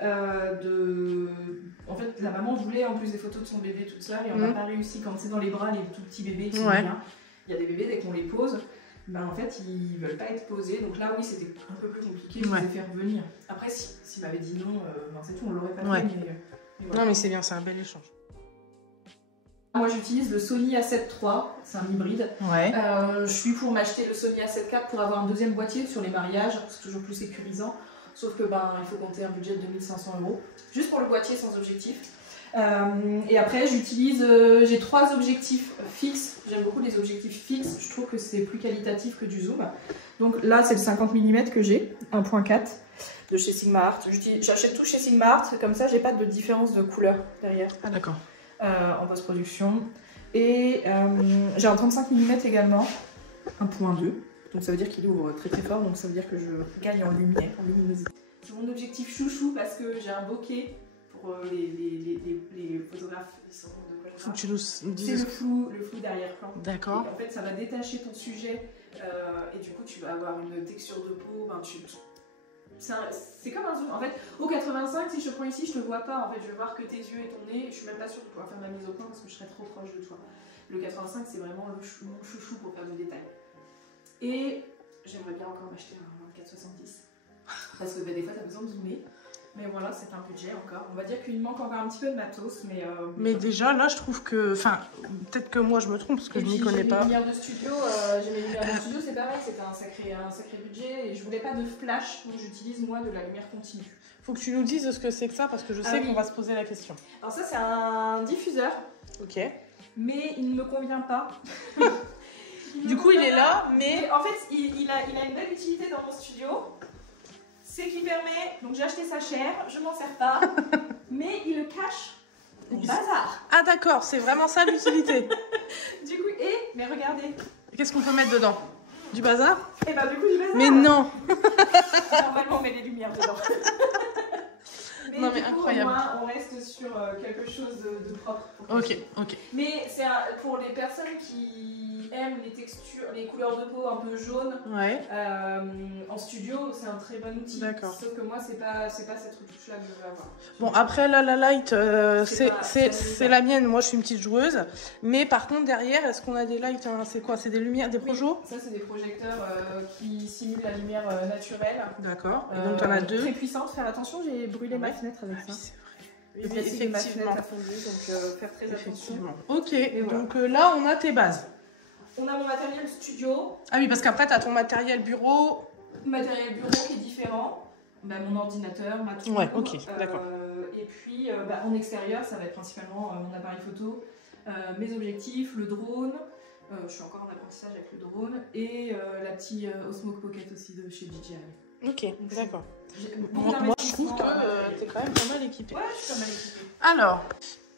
En fait, la maman voulait en plus des photos de son bébé toute seule et on n'a pas réussi. Quand c'est dans les bras, les tout petits bébés, ils sont bien. Il y a des bébés, dès qu'on les pose, en fait, ils veulent pas être posés. Donc là, oui, c'était un peu plus compliqué. Je les ai fait revenir. Après, s'il m'avait dit non, c'est tout, on l'aurait pas fait. Mais voilà. Non, mais c'est bien, c'est un bel échange. Moi, j'utilise le Sony A7 III, c'est un hybride. Ouais. Je suis pour m'acheter le Sony A7 IV pour avoir un deuxième boîtier sur les mariages, c'est toujours plus sécurisant. Sauf que il faut compter un budget de 2500 €, juste pour le boîtier sans objectif. Et après, j'ai 3 objectifs fixes. J'aime beaucoup les objectifs fixes. Je trouve que c'est plus qualitatif que du zoom. Donc là, c'est le 50 mm que j'ai, 1.4 de chez Sigma Art. J'achète tout chez Sigma Art, comme ça, j'ai pas de différence de couleur derrière. Ah d'accord. En post-production. Et j'ai un 35 mm également, 1.2. Donc ça veut dire qu'il ouvre très très fort, donc ça veut dire que je gagne en lumière, en luminosité. C'est mon objectif chouchou parce que j'ai un bokeh pour les photographes qui sont de quoi. Faut que tu nous dises. C'est le flou d'arrière-plan. D'accord. En fait, ça va détacher ton sujet et du coup, tu vas avoir une texture de peau. C'est comme un zoom. En fait, au 85, si je te prends ici, je te vois pas. En fait, je vais voir que tes yeux et ton nez. Je suis même pas sûre de pouvoir faire ma mise au point parce que je serais trop proche de toi. Le 85, c'est vraiment mon chouchou pour faire du détail. Et j'aimerais bien encore m'acheter un 24-70 parce que des fois t'as besoin de zoomer. Mais voilà, c'est un budget encore. On va dire qu'il me manque encore un petit peu de matos, mais déjà là, je trouve que, peut-être que moi je me trompe parce que je n'y connais pas. J'ai mes lumières de studio, c'est pareil, c'était un sacré budget et je voulais pas de flash, donc j'utilise moi de la lumière continue. Faut que tu nous dises ce que c'est que ça parce que je sais qu'on va se poser la question. Alors ça, c'est un diffuseur. Ok. Mais il ne me convient pas. Du coup, il est là, mais en fait, il a une belle utilité dans mon studio. C'est qu'il permet. Donc, j'ai acheté ça cher, je m'en sers pas, mais il le cache au bazar. Ah, d'accord, c'est vraiment ça l'utilité. Du coup, mais regardez. Qu'est-ce qu'on peut mettre dedans? Du bazar? Et du coup, du bazar. Mais non. Normalement, on met les lumières dedans. Mais incroyable. Au moins, on reste sur quelque chose de propre. Ok. Mais c'est pour les personnes qui aiment les textures, les couleurs de peau un peu jaunes. Ouais. En studio, c'est un très bon outil. D'accord. Sauf que moi, c'est pas cette retouche-là que je veux avoir. Bon, après là, la light, c'est la mienne. Moi, je suis une petite joueuse. Mais par contre, derrière, est-ce qu'on a des lights? C'est quoi? C'est des lumières, des projos? Ça, c'est des projecteurs qui simulent la lumière naturelle. D'accord. Et donc, tu en as 2. Très puissantes. Faire attention, j'ai brûlé ma fenêtre avec ça. Oui, effectivement. Ma fenêtre a fondu, donc faire très attention. Ok, et donc là, on a tes bases. On a mon matériel studio. Ah oui, parce qu'après, tu as ton matériel bureau. Matériel bureau qui est différent. Mon ordinateur, ma tour. Ouais, ok, d'accord. Et puis, en extérieur, ça va être principalement mon appareil photo, mes objectifs, le drone. Je suis encore en apprentissage avec le drone. Et la petite Osmo Pocket aussi de chez DJI. Ok, d'accord. Moi, je trouve que t'es quand même pas mal équipée. Ouais, je suis pas mal équipée. Alors,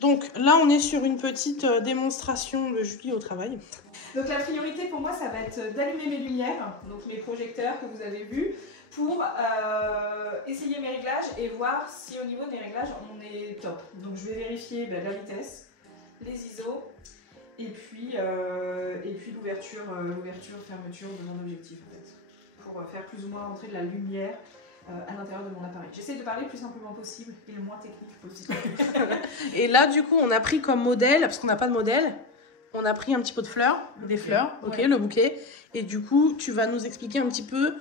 donc là, on est sur une petite démonstration de Julie au travail. Donc la priorité pour moi, ça va être d'allumer mes lumières, donc mes projecteurs que vous avez vus, pour essayer mes réglages et voir si au niveau des réglages, on est top. Donc je vais vérifier la vitesse, les ISO, et puis l'ouverture, fermeture de mon objectif en fait, pour faire plus ou moins entrer de la lumière à l'intérieur de mon appareil. J'essaie de parler le plus simplement possible et le moins technique possible. Et là, du coup, on a pris comme modèle, parce qu'on n'a pas de modèle, on a pris un petit pot de fleurs, des fleurs, ouais. Le bouquet. Et du coup, tu vas nous expliquer un petit peu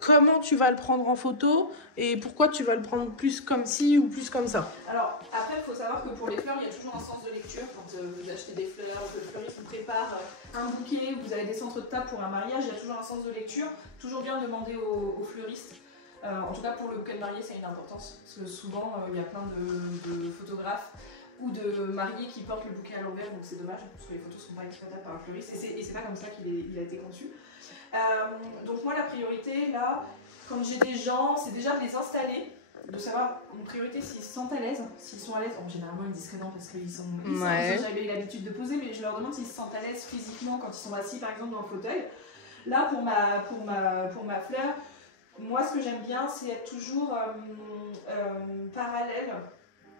comment tu vas le prendre en photo et pourquoi tu vas le prendre plus comme ci ou plus comme ça. Alors, après, il faut savoir que pour les fleurs, il y a toujours un sens de lecture. Quand vous achetez des fleurs, que le fleuriste vous prépare un bouquet, vous avez des centres de table pour un mariage, il y a toujours un sens de lecture. Toujours bien demander au fleuriste. En tout cas, pour le bouquet de mariée, ça a une importance. Parce que souvent, il y a plein de photographes ou de mariés qui portent le bouquet à l'envers, donc c'est dommage parce que les photos sont pas exploitables par un fleuriste et c'est pas comme ça qu'il a été conçu. Donc moi la priorité là, quand j'ai des gens, c'est déjà de les installer, de savoir en priorité s'ils se sentent à l'aise, s'ils sont à l'aise. Généralement ils disent que non parce qu'ils j'avais l'habitude de poser, mais je leur demande s'ils se sentent à l'aise physiquement quand ils sont assis par exemple dans le fauteuil. Là pour ma fleur, moi ce que j'aime bien c'est être toujours parallèle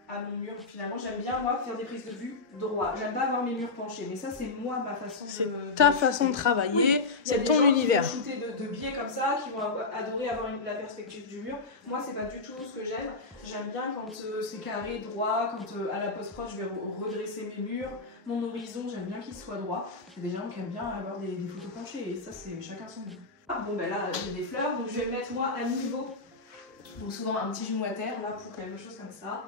à mon mur. Finalement j'aime bien moi faire des prises de vue droit, j'aime pas avoir mes murs penchés, mais ça c'est moi ma façon de... C'est ta façon de travailler, oui, c'est ton univers. Qui vont shooter de biais comme ça, qui vont adorer avoir la perspective du mur. Moi c'est pas du tout ce que j'aime. J'aime bien quand c'est carré, droit, quand à la post-prod je vais redresser mes murs. Mon horizon j'aime bien qu'il soit droit. Il y a des gens qui aiment bien avoir des photos penchées et ça c'est chacun son goût. Bon ben là j'ai des fleurs, donc je vais me mettre moi à niveau. Donc souvent un petit genou à terre là pour quelque chose comme ça.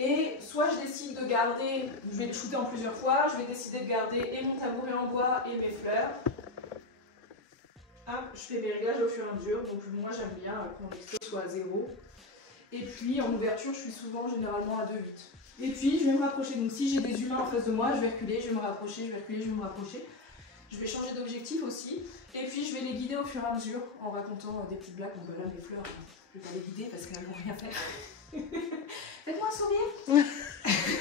Et soit je décide de garder, je vais le shooter en plusieurs fois, je vais décider de garder et mon tabouret en bois et mes fleurs. Hop, je fais mes réglages au fur et à mesure, donc moi j'aime bien que mon expo soit à 0. Et puis en ouverture, je suis souvent généralement à 2,8. Et puis je vais me rapprocher, donc si j'ai des humains en face de moi, je vais reculer, je vais me rapprocher, je vais reculer, je vais me rapprocher. Je vais changer d'objectif aussi, et puis je vais les guider au fur et à mesure en racontant des petites blagues. Donc bah là, mes fleurs, je vais pas les guider parce qu'elles vont rien faire. Faites-moi un sourire.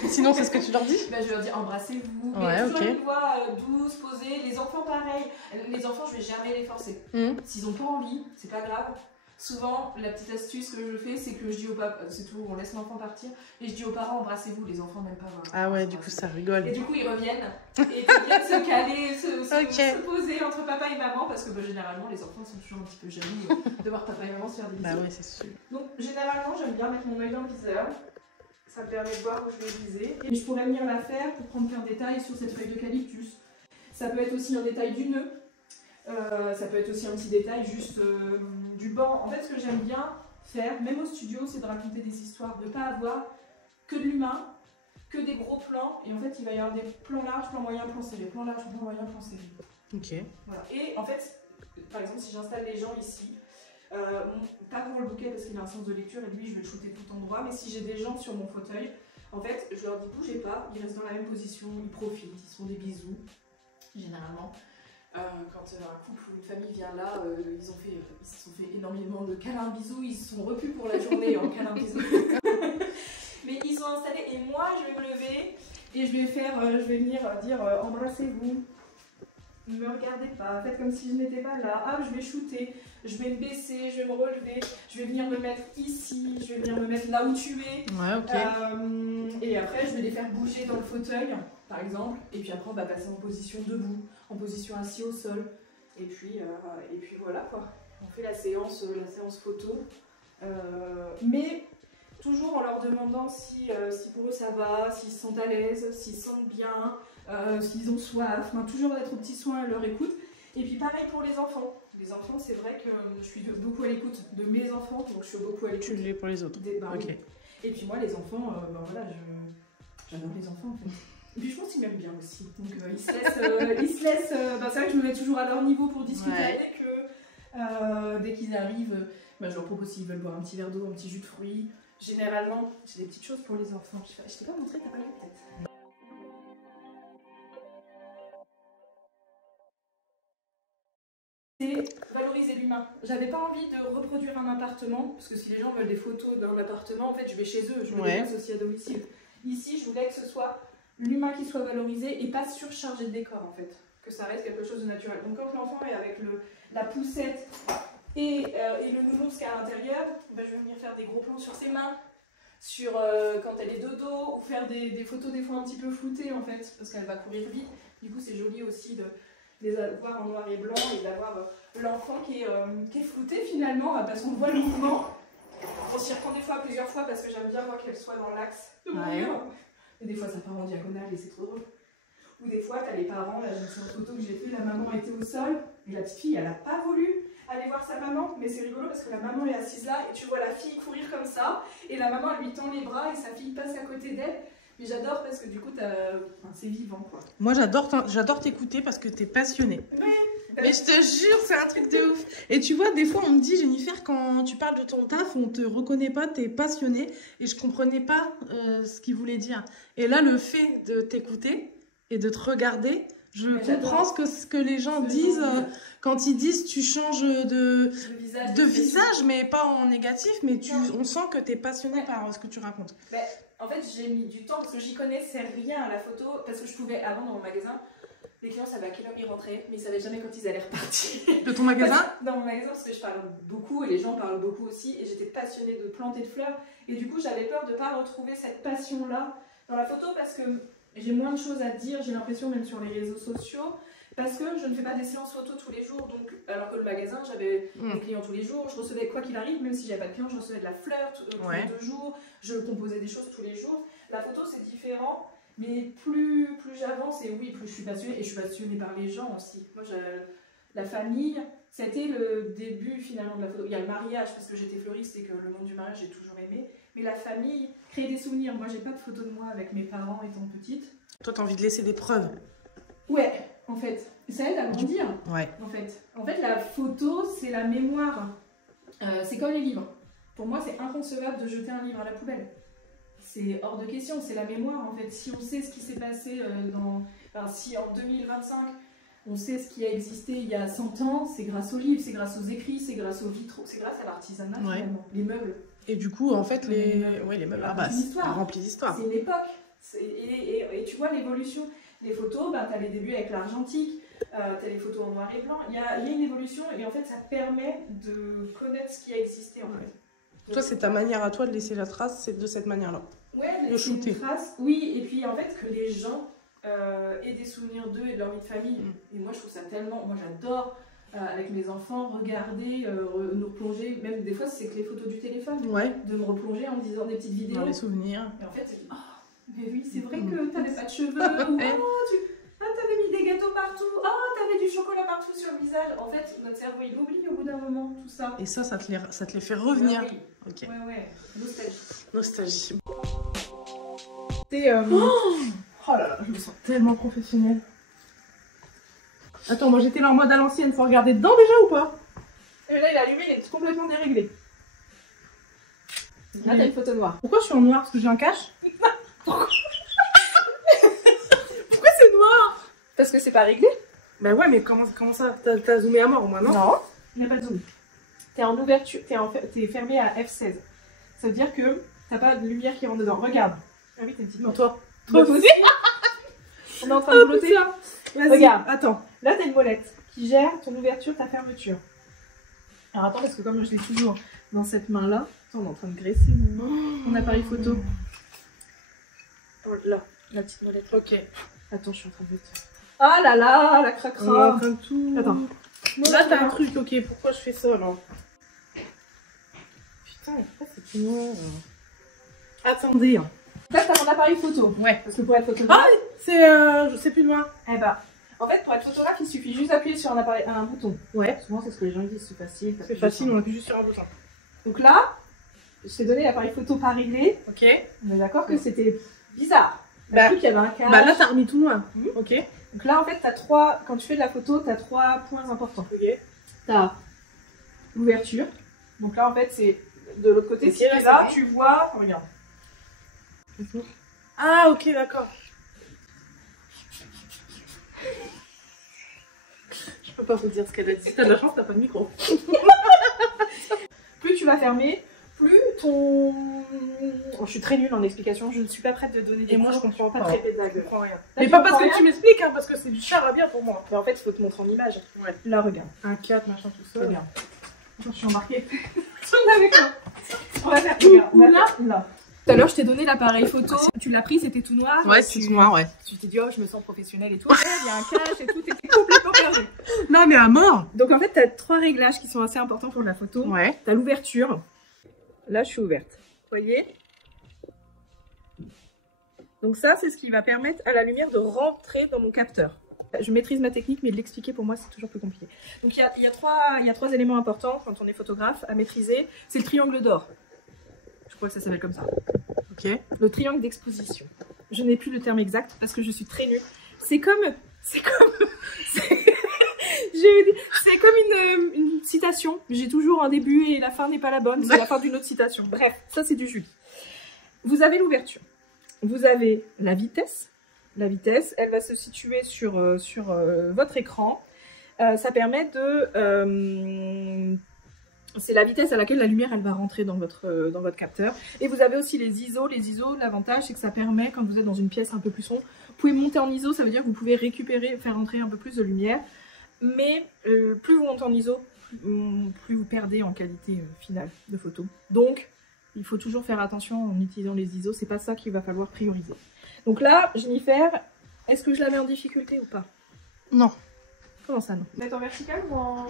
Sinon, c'est ce que tu leur dis? Ben, je leur dis embrassez-vous. Ouais, mais toujours une voix douce, posée. Les enfants, pareil. Les enfants, je vais jamais les forcer. S'ils n'ont pas envie, c'est pas grave. Souvent, la petite astuce que je fais, c'est que je dis au papa, c'est tout, on laisse l'enfant partir, et je dis aux parents embrassez-vous. Les enfants n'aiment pas voir. Ah ouais, du coup, ça rigole. Et du coup, ils reviennent. Et ils viennent se caler, se poser entre papa et maman, parce que bah, généralement, les enfants sont toujours un petit peu jaloux de voir papa et maman se faire des bisous. Bah oui, c'est sûr. Donc, généralement, j'aime bien mettre mon œil dans le viseur. Ça me permet de voir où je vais viser. Et je pourrais venir la faire pour prendre qu'un détail sur cette feuille d'eucalyptus. Ça peut être aussi un détail du nœud. Ça peut être aussi un petit détail juste du banc. En fait, ce que j'aime bien faire, même au studio, c'est de raconter des histoires, de ne pas avoir que de l'humain, que des gros plans. Et en fait, il va y avoir des plans larges, plans moyens, plans serrés, plans larges, plans moyens, plans serrés. Ok. Voilà. Et en fait, par exemple, si j'installe les gens ici, pas pour le bouquet parce qu'il a un sens de lecture et lui, je vais le shooter tout endroit, mais si j'ai des gens sur mon fauteuil, en fait, je leur dis bougez pas, ils restent dans la même position, ils profitent, ils se font des bisous, généralement. Quand un couple ou une famille vient là, ils se sont fait énormément de câlins bisous, ils se sont repus pour la journée en câlins bisous. Mais ils sont installés et moi je vais me lever et je vais venir dire embrassez-vous, ne me regardez pas, faites comme si je n'étais pas là, ah, je vais shooter, je vais me baisser, je vais me relever, je vais venir me mettre ici, je vais venir me mettre là où tu es. Ouais, ok. Et après je vais les faire bouger dans le fauteuil. Par exemple, et puis après on va passer en position debout, en position assis au sol, et puis voilà quoi. On fait la séance photo, mais toujours en leur demandant si pour eux ça va, s'ils se sentent à l'aise, s'ils se sentent bien, s'ils ont soif, enfin, toujours d'être au petit soin à leur écoute. Et puis pareil pour les enfants. Les enfants, c'est vrai que je suis beaucoup à l'écoute de mes enfants, donc je suis beaucoup à l'écoute. Tu l'es pour les autres. Ok. Oui. Et puis moi les enfants, ben voilà, j'adore les enfants en fait. Et puis je pense qu'ils m'aiment bien aussi, donc ils se laissent, bah, c'est vrai que je me mets toujours à leur niveau pour discuter avec eux. Dès qu'ils arrivent, bah, je leur propose s'ils veulent boire un petit verre d'eau, un petit jus de fruits. Généralement, j'ai des petites choses pour les enfants. Je t'ai pas montré, t'as pas vu peut-être. C'est valoriser l'humain. J'avais pas envie de reproduire un appartement, parce que si les gens veulent des photos d'un appartement, en fait je vais chez eux, je me déplace aussi à domicile. Ici, je voulais que ce soit l'humain qui soit valorisé et pas surchargé de décor en fait, que ça reste quelque chose de naturel. Donc quand l'enfant est avec la poussette et le nounours qui est à l'intérieur, ben, je vais venir faire des gros plans sur ses mains, sur quand elle est de dos, ou faire des photos des fois un petit peu floutées en fait, parce qu'elle va courir vite. Du coup c'est joli aussi de les avoir en noir et blanc et d'avoir l'enfant qui est flouté finalement, parce qu'on voit le mouvement. On s'y reprend des fois plusieurs fois parce que j'aime bien moi qu'elle soit dans l'axe de mon mur. Et des fois ça part en diagonale et c'est trop drôle. Ou des fois t'as les parents, là c'est une photo que j'ai fait, la maman était au sol et la petite fille elle a pas voulu aller voir sa maman, mais c'est rigolo parce que la maman est assise là et tu vois la fille courir comme ça et la maman elle lui tend les bras et sa fille passe à côté d'elle. Mais j'adore parce que du coup c'est vivant quoi. Moi j'adore t'écouter parce que t'es passionnée. Oui, Mais je te jure, c'est un truc de ouf. Et tu vois, des fois, on me dit, Jennifer, quand tu parles de ton taf, on te reconnaît pas, t'es passionnée. Et je comprenais pas ce qu'il voulait dire. Et là, le fait de t'écouter et de te regarder, je comprends ce que les gens disent quand ils disent tu changes de visage, mais pas en négatif, mais on sent que tu es passionné par ce que tu racontes. Mais, en fait, j'ai mis du temps parce que j'y connaissais rien à la photo. Parce que je pouvais, avant dans mon magasin, les clients savaient à quelle heure ils rentraient, mais ils savaient jamais quand ils allaient repartir. De ton magasin? Dans mon magasin, parce que je parle beaucoup et les gens parlent beaucoup aussi. Et j'étais passionnée de planter de fleurs. Et du coup, j'avais peur de ne pas retrouver cette passion-là dans la photo parce que j'ai moins de choses à dire, j'ai l'impression, même sur les réseaux sociaux. Parce que je ne fais pas des séances photo tous les jours, donc, alors que le magasin, j'avais des clients tous les jours, je recevais quoi qu'il arrive, même si j'avais pas de clients, je recevais de la fleur tous les 2 jours, je composais des choses tous les jours. La photo, c'est différent, mais plus j'avance, et oui, plus je suis passionnée, et je suis passionnée par les gens aussi. Moi, la famille, c'était le début finalement de la photo. Il y a le mariage, parce que j'étais fleuriste et que le monde du mariage, j'ai toujours aimé. Mais la famille, créer des souvenirs. Moi, j'ai pas de photos de moi avec mes parents étant petite. Toi, t'as envie de laisser des preuves. Ouais, en fait. Ça aide à grandir. Ouais. En fait, la photo, c'est la mémoire. C'est comme les livres. Pour moi, c'est inconcevable de jeter un livre à la poubelle. C'est hors de question, c'est la mémoire, en fait. Si on sait ce qui s'est passé si en 2025, on sait ce qui a existé il y a 100 ans, c'est grâce aux livres, c'est grâce aux écrits, c'est grâce aux vitraux, c'est grâce à l'artisanat, finalement. Les meubles. Et du coup, en fait, les meubles, remplis d'histoire. C'est une époque. Et tu vois l'évolution. Les photos, tu as les débuts avec l'argentique, tu as les photos en noir et blanc. Il y a une évolution et en fait, ça permet de connaître ce qui a existé. En fait. Toi, c'est ta manière à toi de laisser la trace, c'est de cette manière-là. Ouais, de laisser une trace. Oui, et puis en fait, que les gens aient des souvenirs d'eux et de leur vie de famille. Et moi, je trouve ça tellement. Moi, j'adore. Avec mes enfants, regarder, nous replonger, même des fois c'est que les photos du téléphone, de me replonger en me disant des petites vidéos. Dans les souvenirs. Et en fait, c'est mais oui, c'est vrai que t'avais pas de cheveux, ou t'avais mis des gâteaux partout, t'avais du chocolat partout sur le visage. En fait, notre cerveau il oublie au bout d'un moment tout ça. Et ça te les fait revenir. Oui. Ok. Ouais. Nostalgie. C'est oh là là, je me sens tellement professionnelle. Attends, moi j'étais là en mode à l'ancienne, faut regarder dedans déjà ou pas? Et là il est allumé, il est complètement déréglé. Là t'as une photo noire. Pourquoi je suis en noir? Parce que j'ai un cache? Pourquoi c'est noir? Parce que c'est pas réglé. Bah ouais, mais comment ça? T'as zoomé à mort au moins, non? Non, il n'y a pas de zoom. T'es en ouverture, t'es fermé à F16. Ça veut dire que t'as pas de lumière qui rentre dedans. Regarde. Ah oui, t'as une petite. Non, toi aussi. On est en train de blotter. Regarde, attends. Là, t'as une molette qui gère ton ouverture, ta fermeture. Alors attends, parce que comme je l'ai toujours dans cette main-là, on est en train de graisser mon appareil photo. Oh, là, la petite molette. Ok. Attends, je suis en train de mettre. Ah là là, la cracra. On est en train de tout. Attends. Là, t'as un truc, ok. Pourquoi je fais ça, là? Putain, pourquoi c'est tout noir? Attendez. Là, t'as mon appareil photo. Ouais. Parce que pour être photographe. Ah, c'est plus noir. Eh bah. En fait, pour être photographe, il suffit juste d'appuyer sur un bouton. Ouais. Souvent, c'est ce que les gens disent, c'est facile. C'est facile, on appuie juste sur un bouton. Donc là, je t'ai donné l'appareil photo pas réglé. Ok. On est d'accord que c'était bizarre. Bah, qu'il y avait un cache. Bah là, t'as remis tout noir. Ok. Donc là, en fait, quand tu fais de la photo, t'as 3 points importants. Ok. T'as l'ouverture. Donc là, en fait, c'est de l'autre côté. Okay, si tu es là, tu vois. Regarde. Ah, ok, d'accord. Je peux pas vous dire ce qu'elle a dit. T'as de la chance, t'as pas de micro. Plus tu vas fermer, plus ton... Oh, je suis très nulle en explication, je ne suis pas prête de donner des Et moi, je comprends pas. très pédagogue. Je comprends rien. Là, Mais pas parce que tu m'expliques, hein, parce que c'est du charabia pour moi. Mais en fait, il faut te montrer en image. Ouais. Là, regarde. Un 4, machin, tout ça. Regarde. Attends, je suis embarquée. Avec moi. On va faire là. Tout à l'heure, je t'ai donné l'appareil photo. Tu l'as pris, c'était tout noir. Ouais, c'est tout noir, ouais. Tu t'es dit, oh, je me sens professionnelle et tout. Il y a un cache et tout, t'étais complètement perdu. Non, mais à mort. Donc, en fait, t'as 3 réglages qui sont assez importants pour la photo. Ouais. T'as l'ouverture. Là, je suis ouverte. Vous voyez? Donc ça, c'est ce qui va permettre à la lumière de rentrer dans mon capteur. Je maîtrise ma technique, mais de l'expliquer pour moi, c'est toujours plus compliqué. Donc il y a 3 éléments importants quand on est photographe à maîtriser. C'est le triangle d'or. Je crois que ça s'appelle comme ça. Ok. Le triangle d'exposition. Je n'ai plus le terme exact parce que je suis très nulle. C'est comme... C'est comme une citation. J'ai toujours un début et la fin n'est pas la bonne. C'est la fin d'une autre citation. Bref, ça c'est du Julie. Vous avez l'ouverture. Vous avez la vitesse. La vitesse, elle va se situer sur votre écran. Ça permet de... c'est la vitesse à laquelle la lumière elle va rentrer dans votre capteur. Et vous avez aussi les ISO. Les ISO, l'avantage c'est que ça permet, quand vous êtes dans une pièce un peu plus sombre, vous pouvez monter en ISO, ça veut dire que vous pouvez récupérer, faire entrer un peu plus de lumière. Mais plus vous montez en ISO, plus vous perdez en qualité finale de photo. Donc, il faut toujours faire attention en utilisant les ISO. C'est pas ça qu'il va falloir prioriser. Donc là, Jennifer, est-ce que je la mets en difficulté ou pas? Non. Comment ça, non? Mettre en vertical ou en...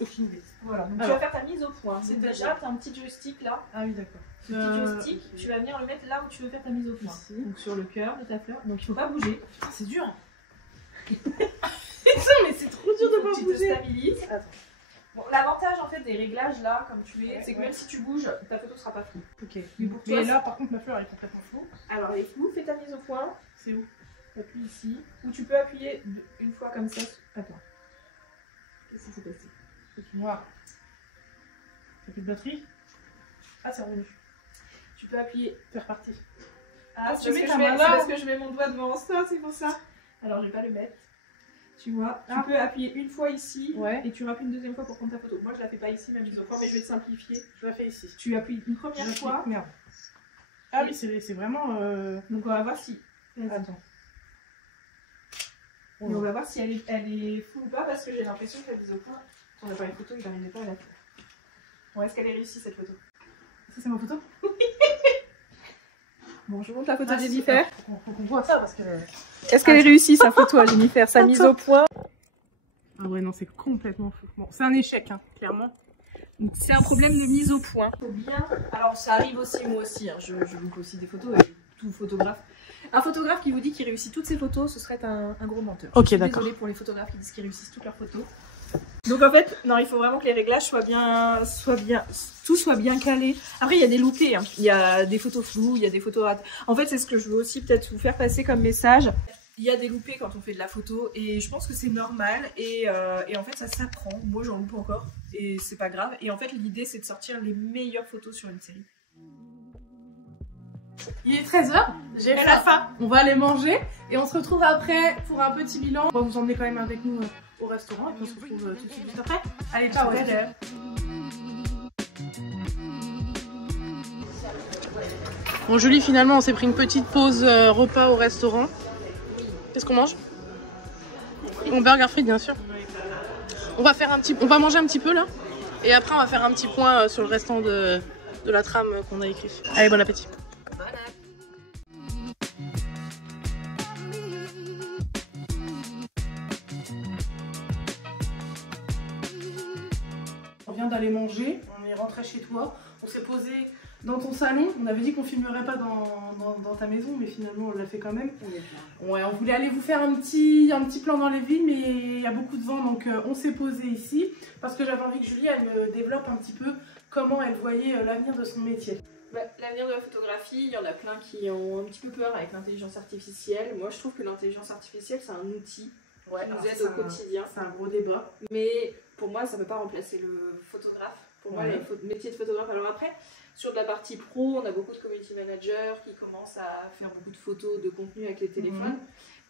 Aucune idée. Voilà, donc Alors, tu vas faire ta mise au point. C'est déjà, tu as un petit joystick là. Ah oui, d'accord. Ce petit joystick, tu vas venir le mettre là où tu veux faire ta mise au point. Ici. Donc sur le cœur de ta fleur. Donc il ne faut pas bouger. C'est dur. Mais c'est trop dur de pas bouger. Tu te stabilises. Bon, l'avantage en fait des réglages là, comme tu es, c'est que même si tu bouges, ta photo sera pas floue. Ok. Mais pour toi, là, par contre, ma fleur elle est complètement floue. Alors elle est floue, fais ta mise au point. C'est où? Appuie ici. Ou tu peux appuyer une fois comme ça. Attends. Qu'est-ce qui s'est passé? Noir. T'as plus de batterie? Ah, c'est revenu. Tu peux appuyer. C'est reparti. Ah, tu mets ta main là. parce que je mets mon doigt devant ça, c'est pour ça. Alors je vais pas le mettre. Tu vois, tu peux appuyer une fois ici et tu rappuies une deuxième fois pour prendre ta photo. Moi je la fais pas ici, ma mise au point, mais je vais te simplifier. Je la fais ici. Tu appuies une première fois. Merde. Ah oui, c'est vraiment. Donc on va voir si. Attends. Et on va voir si elle est full ou pas, parce que j'ai l'impression que la mise au point, ton appareil photo, il n'arrivait pas à la faire. Bon, est-ce qu'elle est réussie cette photo? Ça, c'est ma photo? Bon, je montre la photo de Jennifer. Faut qu'on voit ça parce que. Est-ce qu'elle est réussie sa photo à Jennifer, sa mise au point? Ah ouais, non, c'est complètement fou. Bon, c'est un échec, hein, clairement. C'est un problème de mise au point. Faut bien. Alors, ça arrive aussi, moi aussi. Hein. Je loupe aussi des photos et tout photographe. Un photographe qui vous dit qu'il réussit toutes ses photos, ce serait un gros menteur. Ok, d'accord. Désolée pour les photographes qui disent qu'ils réussissent toutes leurs photos. Donc en fait, non, il faut vraiment que les réglages tout soit bien calé. Après, il y a des loupés, hein. Il y a des photos floues, il y a des photos... En fait, c'est ce que je veux aussi peut-être vous faire passer comme message. Il y a des loupés quand on fait de la photo et je pense que c'est normal et en fait, ça s'apprend. Moi, j'en loupe encore et c'est pas grave. Et en fait, l'idée, c'est de sortir les meilleures photos sur une série. Il est 13h, j'ai faim. On va aller manger et on se retrouve après pour un petit bilan. On va vous emmener quand même avec nous au restaurant et puis on se retrouve tout de suite juste après. Allez, ciao, à tout à l'heure. Bon Julie, finalement on s'est pris une petite pause repas au restaurant. Qu'est-ce qu'on mange? Mon burger frites bien sûr. On va manger un petit peu là. Et après on va faire un petit point sur le restant de la trame qu'on a écrit. Allez, bon appétit. On vient d'aller manger, on est rentré chez toi, on s'est posé dans ton salon. On avait dit qu'on filmerait pas dans ta maison, mais finalement on l'a fait quand même. Ouais, on voulait aller vous faire un petit plan dans les villes, mais il y a beaucoup de vent, donc on s'est posé ici parce que j'avais envie que Julie elle me développe un petit peu comment elle voyait l'avenir de son métier. Bah, l'avenir de la photographie, il y en a plein qui ont un petit peu peur avec l'intelligence artificielle. Moi je trouve que l'intelligence artificielle c'est un outil qui nous aide au quotidien. C'est un gros débat. Mais pour moi ça ne peut pas remplacer le photographe. Pour moi le métier de photographe, alors après sur de la partie pro, on a beaucoup de community managers qui commencent à faire beaucoup de photos, de contenu avec les téléphones,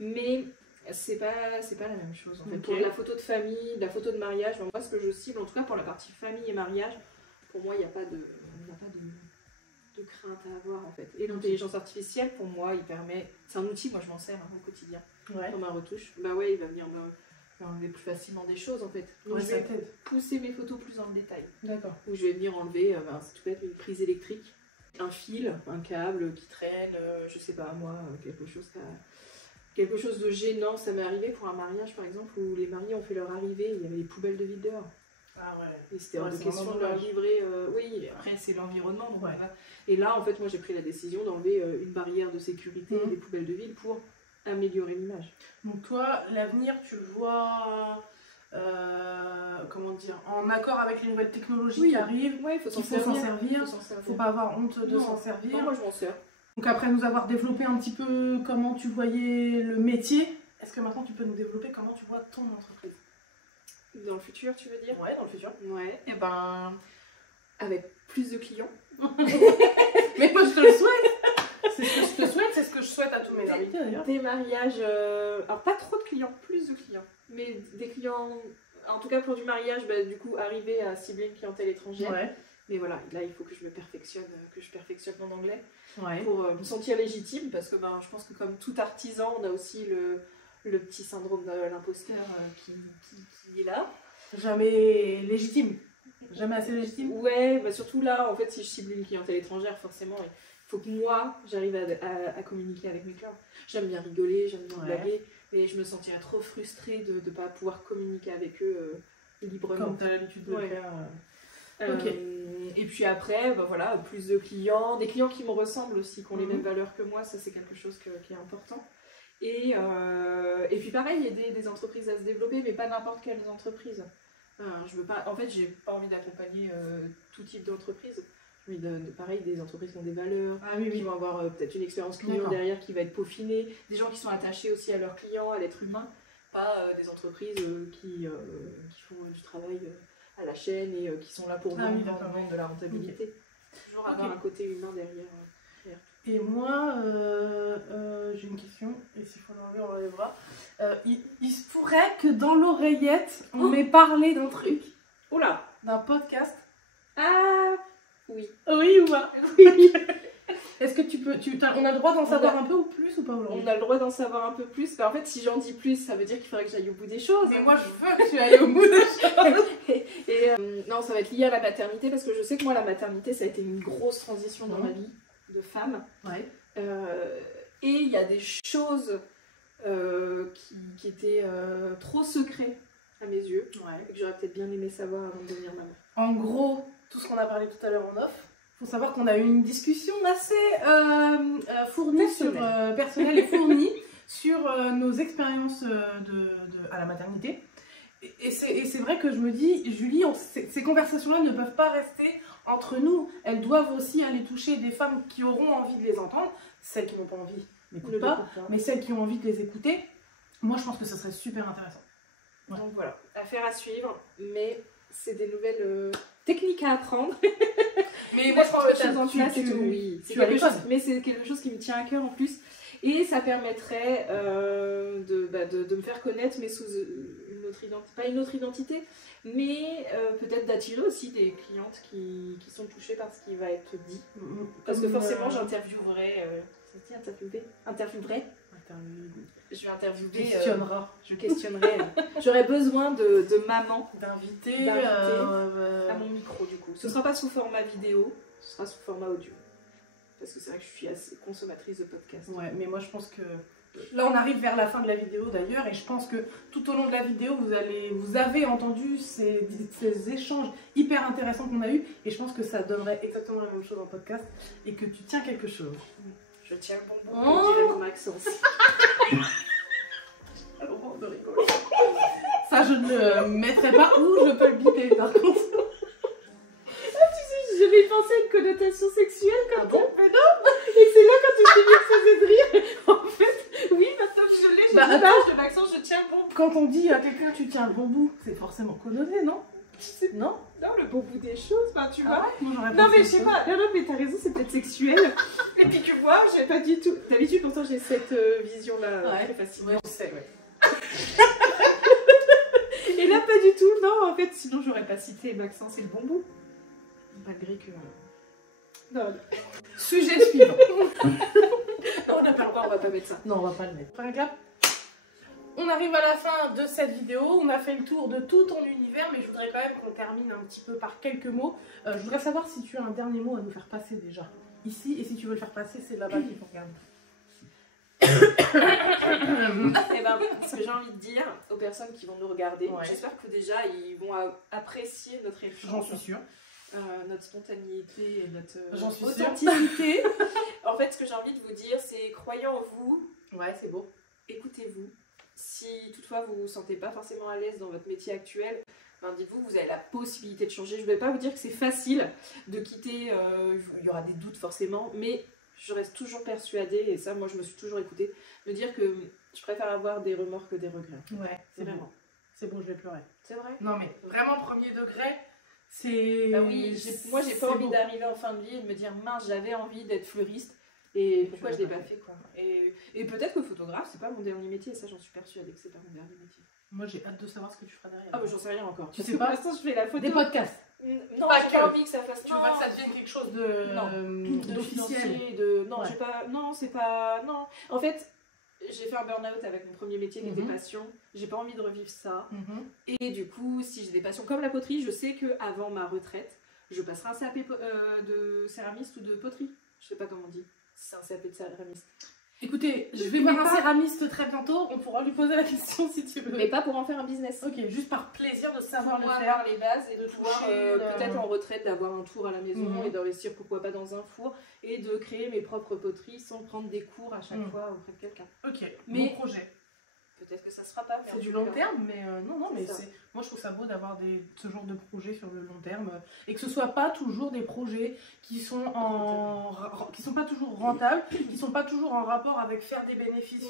mais c'est pas la même chose en fait. Pour la photo de famille, la photo de mariage, moi ce que je cible, en tout cas pour la partie famille et mariage, pour moi il n'y a pas de crainte à avoir en fait. Et l'intelligence artificielle pour moi c'est un outil, moi je m'en sers au quotidien. Comme un retouche, bah ouais il va venir enlever plus facilement des choses en fait. Donc je vais pousser mes photos plus dans le détail. D'accord. Où je vais venir enlever, c'est tout bête, une prise électrique, un fil, un câble qui traîne, je sais pas moi, quelque chose de gênant. Ça m'est arrivé pour un mariage par exemple où les mariés ont fait leur arrivée, il y avait les poubelles de vide dehors. Ah ouais. Et c'était hors de question de leur livrer. Oui, après c'est l'environnement. Donc et là en fait moi j'ai pris la décision d'enlever une barrière de sécurité des poubelles de vide pour améliorer l'image. Donc toi, l'avenir, tu le vois, comment dire, en accord avec les nouvelles technologies qui arrivent. Oui, il faut s'en servir. Faut pas avoir honte de s'en servir. Non, moi je m'en sers. Donc après nous avoir développé un petit peu comment tu voyais le métier, est-ce que maintenant tu peux nous développer comment tu vois ton entreprise? Dans le futur, tu veux dire? Ouais, dans le futur. Ouais, et ben avec plus de clients. Mais moi je te le souhaite. C'est ce que je te souhaite, c'est ce que je souhaite à tous mes invités d'ailleurs. Des mariages, alors pas trop de clients, plus de clients, mais des clients, en tout cas pour du mariage, bah, du coup arriver à cibler une clientèle étrangère. Ouais. Mais voilà, là il faut que je me perfectionne, mon anglais Ouais. pour me sentir légitime, parce que ben, je pense que comme tout artisan, on a aussi le petit syndrome de l'imposteur qui est là. Jamais légitime. Jamais assez légitime. Ouais, bah surtout là, en fait, si je cible une clientèle étrangère, forcément, il faut que moi, j'arrive à communiquer avec mes clients. J'aime bien rigoler, j'aime bien blaguer, mais je me sentirais trop frustrée de ne pas pouvoir communiquer avec eux librement. Comme tu as l'habitude de le faire. Ok. Et puis après, bah voilà, plus de clients, des clients qui me ressemblent aussi, qui ont les mêmes valeurs que moi, ça c'est quelque chose qui est important. Et puis pareil, aider des entreprises à se développer, mais pas n'importe quelles entreprises. Je veux pas, en fait, j'ai pas envie d'accompagner tout type d'entreprise. J'ai envie pareil, des entreprises qui ont des valeurs, qui vont avoir peut-être une expérience client derrière qui va être peaufinée, des gens qui sont attachés aussi à leurs clients, à l'être humain, pas des entreprises qui font du travail à la chaîne et qui sont là pour vendre de la rentabilité. Toujours avoir un côté humain derrière. Et moi, j'ai une question, et s'il faut l'enlever, on l'enlèvera. Il se pourrait que dans l'oreillette, on m'ait parlé d'un truc. Oula! D'un podcast. Ah! Oui. Oui ou pas? Oui. Est-ce que on a le droit d'en savoir un peu ou plus ou pas aujourd'hui? On a le droit d'en savoir un peu plus. Bah, en fait, si j'en dis plus, ça veut dire qu'il faudrait que j'aille au bout des choses. Mais moi, je veux que tu ailles au bout des choses. Non, ça va être lié à la maternité, parce que je sais que moi, la maternité, ça a été une grosse transition dans ma vie de femme. Ouais. Et il y a des choses qui étaient trop secrets à mes yeux, et que j'aurais peut-être bien aimé savoir avant de devenir maman. En gros, tout ce qu'on a parlé tout à l'heure en off, il faut savoir qu'on a eu une discussion assez fournie, personnelle et fournie sur nos expériences à la maternité. Et c'est vrai que je me dis, Julie, ces conversations-là ne peuvent pas rester entre nous. Elles doivent aussi aller toucher des femmes qui auront envie de les entendre. Celles qui n'ont pas envie n'écoutent pas, mais celles qui ont envie de les écouter, moi je pense que ce serait super intéressant. Ouais. Donc voilà, affaire à suivre, mais c'est des nouvelles techniques à apprendre. Mais moi je pense que mais c'est quelque chose qui me tient à cœur en plus. Et ça permettrait de me faire connaître, mais sous une autre identité. Pas une autre identité, mais peut-être d'attirer aussi des clientes qui sont touchées par ce qui va être dit. Parce que forcément, j'interviewerai. Je vais interviewer. Je questionnerai. J'aurai besoin de maman. D'inviter à mon micro, du coup. Ce sera pas sous format vidéo, ce sera sous format audio. Parce que c'est vrai que je suis assez consommatrice de podcasts. Ouais, mais moi je pense que... Là on arrive vers la fin de la vidéo d'ailleurs, et je pense que tout au long de la vidéo vous avez entendu ces échanges hyper intéressants qu'on a eus, et je pense que ça donnerait exactement la même chose en podcast, et que tu tiens quelque chose. Je tiens le bonbon, je dirais Maxence. Ça je ne le mettrai pas, ou je peux le biper par contre. Je vais penser à une connotation sexuelle comme bon? Mais non. Et c'est là quand tu t'es mis que ça faisait de rire. En fait, oui, maintenant que je l'ai, j'ai l'image de Maxence, je tiens le bon. Quand on dit à quelqu'un tu tiens le bon bout, c'est forcément connoté, non? Non? Non, le bon bout des choses, ben, tu vois. Non mais je sais pas, non, mais t'as raison, c'est peut-être sexuel. Et puis tu vois, j'ai pas du tout. D'habitude, pourtant, j'ai cette vision-là très facilement. Ouais, je sais, ouais. Et là, pas du tout, non, en fait, sinon j'aurais pas cité Maxence et le bon bout. Malgré que... Non. Sujet suivant. Non, on n'a pas le droit, on va pas mettre ça. Non, on va pas le mettre. Faire un clap. On arrive à la fin de cette vidéo, on a fait le tour de tout ton univers, mais je voudrais quand même qu'on termine un petit peu par quelques mots. Je voudrais savoir si tu as un dernier mot à nous faire passer déjà ici, et si tu veux le faire passer, c'est là-bas qu'il faut regarder. Et ben, ce que j'ai envie de dire aux personnes qui vont nous regarder, j'espère que déjà ils vont apprécier notre échange. J'en suis sûre. Notre spontanéité et notre authenticité. En fait, ce que j'ai envie de vous dire, c'est croyez en vous. Ouais, c'est beau. Écoutez-vous. Si toutefois vous ne vous sentez pas forcément à l'aise dans votre métier actuel, ben dites-vous que vous avez la possibilité de changer. Je ne vais pas vous dire que c'est facile de quitter, il y aura des doutes forcément, mais je reste toujours persuadée, et ça moi je me suis toujours écoutée, de dire que je préfère avoir des remords que des regrets. Ouais, c'est vraiment. c'est bon, je vais pleurer. C'est vrai? Non mais vraiment premier degré, c'est... Bah oui, moi j'ai pas envie d'arriver en fin de vie et de me dire mince, j'avais envie d'être fleuriste et pourquoi je l'ai pas fait quoi. Et peut-être que photographe, c'est pas mon dernier métier, et ça j'en suis persuadée que c'est pas mon dernier métier. Moi j'ai hâte de savoir ce que tu feras derrière. Ah bah j'en sais rien encore. Tu sais pas? Pour l'instant je fais la photo. Des podcasts. Non, Pas j'ai pas que. envie que ça fasse. Tu veux que ça devienne quelque chose d'officiel. Non, Ouais. j'ai pas. Non, c'est pas. Non. En fait, j'ai fait un burn-out avec mon premier métier qui était passion. J'ai pas envie de revivre ça. Et du coup, si j'ai des passions comme la poterie, je sais que avant ma retraite, je passerai un CAP de céramiste ou de poterie. Je sais pas comment on dit. C'est un CAP de céramiste. Écoutez, je vais voir un céramiste très bientôt, on pourra lui poser la question si tu veux. Mais pas pour en faire un business. Ok, juste par plaisir de savoir le faire. Avoir les bases et de pouvoir toucher, peut-être en retraite d'avoir un tour à la maison et d'investir pourquoi pas dans un four et de créer mes propres poteries sans prendre des cours à chaque fois auprès de quelqu'un. Ok, mais bon projet. Peut-être que ça sera pas. C'est du long terme, mais non, mais c'est moi je trouve ça beau d'avoir ce genre de projet sur le long terme et que ce soit pas toujours des projets qui sont qui sont pas toujours rentables, qui sont pas toujours en rapport avec faire des bénéfices,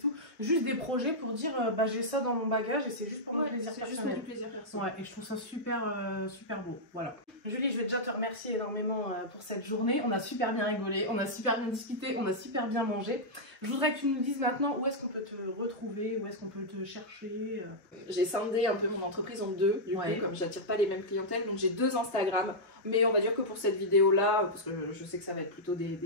tout. Juste des projets pour dire bah j'ai ça dans mon bagage et c'est juste pour mon plaisir personnel. C'est juste du plaisir personnel. Ouais, et je trouve ça super super beau. Voilà. Julie, je vais déjà te remercier énormément pour cette journée. On a super bien rigolé, on a super bien discuté, on a super bien mangé. Je voudrais que tu nous dises maintenant où est-ce qu'on peut te retrouver, où est-ce qu'on peut te chercher. J'ai scindé un peu mon entreprise en deux, du coup, comme j'attire pas les mêmes clientèles, donc j'ai 2 Instagram. Mais on va dire que pour cette vidéo-là, parce que je sais que ça va être plutôt des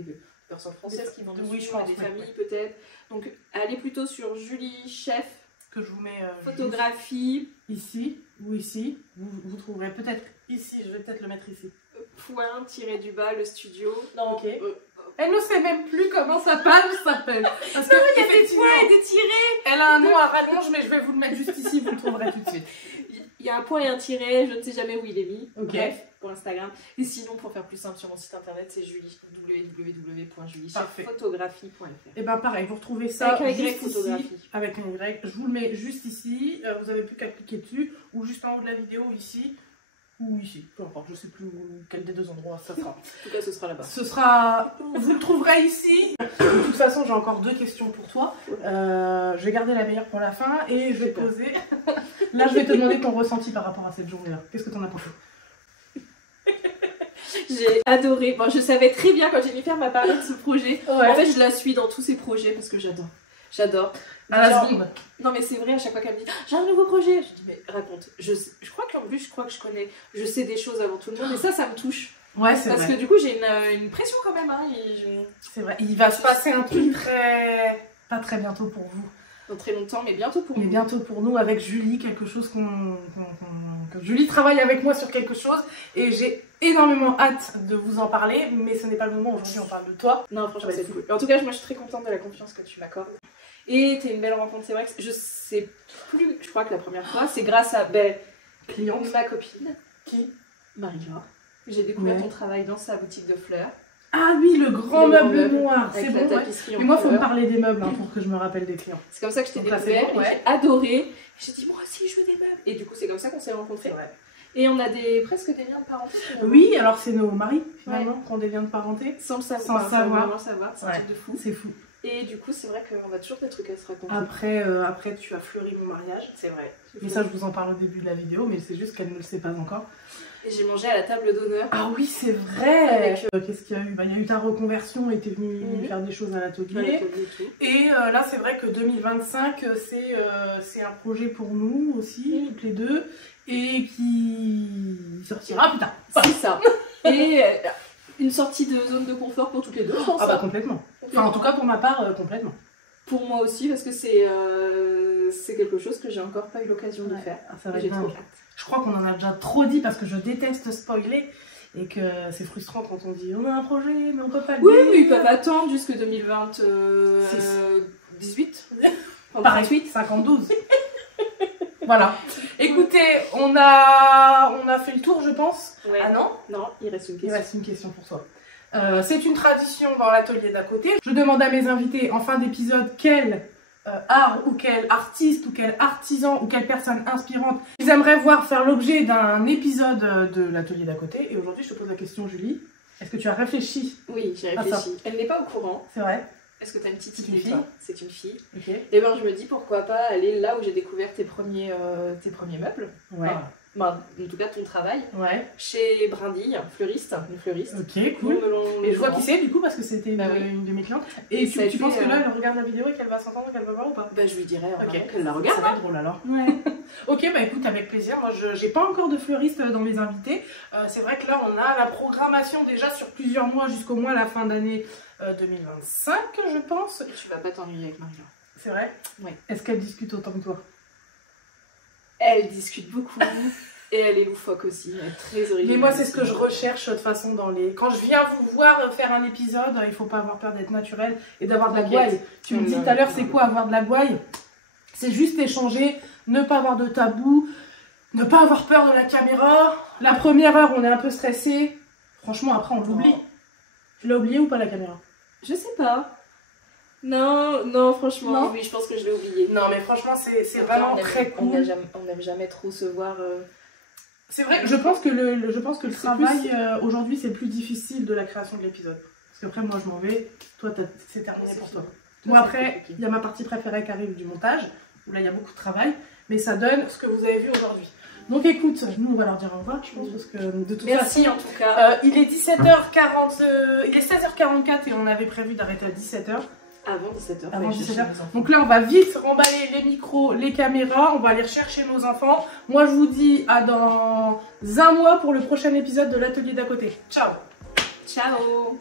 personnes françaises qui vont dessus, des familles peut-être. Donc allez plutôt sur Julie Chef, que je vous mets photographie ici ou ici. Vous trouverez peut-être ici, je vais peut-être le mettre ici. Point tiré du bas le studio. Non, ok. Elle ne sait même plus comment sa page s'appelle. Parce que il y a des points et des tirés. Elle a un nom à rallonge, mais je vais vous le mettre juste ici, vous le trouverez tout de suite. Il y a un point et un tiret, je ne sais jamais où il est mis. Ok. Bref, pour Instagram. Et sinon, pour faire plus simple sur mon site internet, c'est www.juliechefphotographie.fr. Et ben pareil, vous retrouvez ça avec un Y juste photographie. Ici, avec un Y. Je vous le mets juste ici. Vous n'avez plus qu'à cliquer dessus, ou juste en haut de la vidéo ici. Ou ici, peu importe, je sais plus quel des deux endroits ça sera. En tout cas, ce sera là-bas. Ce sera... Vous le trouverez ici. De toute façon, j'ai encore 2 questions pour toi. Je vais garder la meilleure pour la fin et je vais te poser... Là, je vais te demander ton ressenti par rapport à cette journée-là. Qu'est-ce que t'en as pensé? J'ai adoré. Bon, je savais très bien quand j'ai mis faire ma parler de ce projet. Ouais. En fait, je la suis dans tous ces projets parce que j'adore. J'adore. À la seconde. Non mais c'est vrai, à chaque fois qu'elle me dit j'ai un nouveau projet, je dis mais raconte. Je crois qu'en plus, je connais, je sais des choses avant tout le monde et ça me touche. Ouais, c'est vrai. Parce que du coup, j'ai une pression quand même. Hein, C'est vrai. Il va se passer un truc pas très bientôt pour vous. Dans très longtemps, mais bientôt pour nous. Mais bientôt pour nous, avec Julie, quelque chose que Julie travaille avec moi sur quelque chose et j'ai énormément hâte de vous en parler, mais ce n'est pas le moment. Aujourd'hui, on parle de toi. Non, franchement, c'est cool. En tout cas, moi, je suis très contente de la confiance que tu m'accordes. Et t'es une belle rencontre, c'est vrai que je sais plus, je crois que la première fois, c'est grâce à cliente, ma copine, qui Marie-Laure. J'ai découvert ton travail dans sa boutique de fleurs. Ah oui, le grand meuble noir, c'est bon. Tapisserie mais moi, il faut me parler des meubles pour que je me rappelle des clients. C'est comme ça que je t'ai découvert et j'ai adoré. J'ai dit, moi aussi, je veux des meubles. Et du coup, c'est comme ça qu'on s'est rencontrés. Ouais. Et on a presque des liens de parenté. Oui, alors c'est nos maris, finalement, qui ont des liens de parenté. Sans le savoir. Sans savoir. C'est un truc de fou. C'est fou. Et du coup, c'est vrai qu'on a toujours des trucs à se raconter. Après, tu as fleuri mon mariage. C'est vrai. Mais ça, je vous en parle au début de la vidéo, mais c'est juste qu'elle ne le sait pas encore. Et j'ai mangé à la table d'honneur. Ah oui, c'est vrai. Qu'est-ce qu'il y a eu? Il y a eu ta reconversion et tu es venue faire des choses à l'atelier. Et là, c'est vrai que 2025, c'est un projet pour nous aussi, toutes les deux, et qui sortira plus tard. C'est ça. Et une sortie de zone de confort pour toutes les deux, je pense. Ah bah complètement. Enfin, en tout cas, pour ma part, complètement. Pour moi aussi, parce que c'est quelque chose que j'ai encore pas eu l'occasion de faire. Ça va être trop hâte. Je crois qu'on en a déjà trop dit parce que je déteste spoiler et que c'est frustrant quand on dit on a un projet mais on peut pas le dire. Oui, mais ils peuvent attendre jusque 2018. Pareil, 52. Voilà. Écoutez, on a fait le tour, je pense. Ouais. Ah non? Non, il reste une question. Il reste une question pour toi. C'est une tradition dans l'atelier d'à côté. Je demande à mes invités en fin d'épisode quel art ou quel artiste ou quel artisan ou quelle personne inspirante ils aimeraient voir faire l'objet d'un épisode de l'atelier d'à côté. Et aujourd'hui, je te pose la question, Julie. Est-ce que tu as réfléchi? Oui, j'ai réfléchi. Elle n'est pas au courant. C'est vrai. Est-ce que tu as une petite C'est une idée, fille? toi? C'est une fille. Ok. Et ben je me dis pourquoi pas aller là où j'ai découvert tes premiers meubles. Ouais. Enfin, bah, en tout cas ton travail. Ouais. Chez Brindille, une fleuriste. Ok, cool. Et je vois qui c'est du coup parce que c'était une de mes clientes. Et tu penses que là elle regarde la vidéo et qu'elle va s'entendre, qu'elle va voir ou pas? Bah je lui dirais qu'elle la regarde. Ça va être drôle alors. Ouais. Ok, bah écoute, avec plaisir. Moi j'ai pas encore de fleuriste dans mes invités. C'est vrai que là on a la programmation déjà sur plusieurs mois jusqu'au moins la fin d'année 2025, je pense. Et tu vas pas t'ennuyer avec Marie-Laure. C'est vrai? Oui. Est-ce qu'elle discute autant que toi? Elle discute beaucoup. Et elle est loufoque aussi, elle est très originale. Mais moi, c'est ce que je recherche de toute façon dans les... Quand je viens vous voir faire un épisode, il faut pas avoir peur d'être naturel et d'avoir de la gouaille. Tu me dis tout à l'heure, c'est quoi avoir de la gouaille? C'est juste échanger, ne pas avoir de tabou, ne pas avoir peur de la caméra. La première heure, on est un peu stressé. Franchement, après, on l'oublie. Tu l'as oublié ou pas la caméra? Je sais pas. Non, franchement, non. Oui, je pense que je l'ai oublié. Non, mais franchement, c'est vraiment très cool. On n'aime jamais trop se voir... C'est vrai, je pense que le travail aujourd'hui c'est plus difficile de la création de l'épisode. Parce qu'après moi je m'en vais, toi c'est terminé pour toi. Moi après, il y a ma partie préférée qui arrive du montage, où là il y a beaucoup de travail, mais ça donne ce que vous avez vu aujourd'hui. Donc écoute, nous on va leur dire au revoir, je pense, parce que de toute façon, en tout cas. il est 17h40, il est 16h44 et on avait prévu d'arrêter à 17h. Avant 17h. Avant 17h. Donc là, on va vite remballer les micros, les caméras. On va aller rechercher nos enfants. Moi, je vous dis à dans un mois pour le prochain épisode de l'atelier d'à côté. Ciao! Ciao!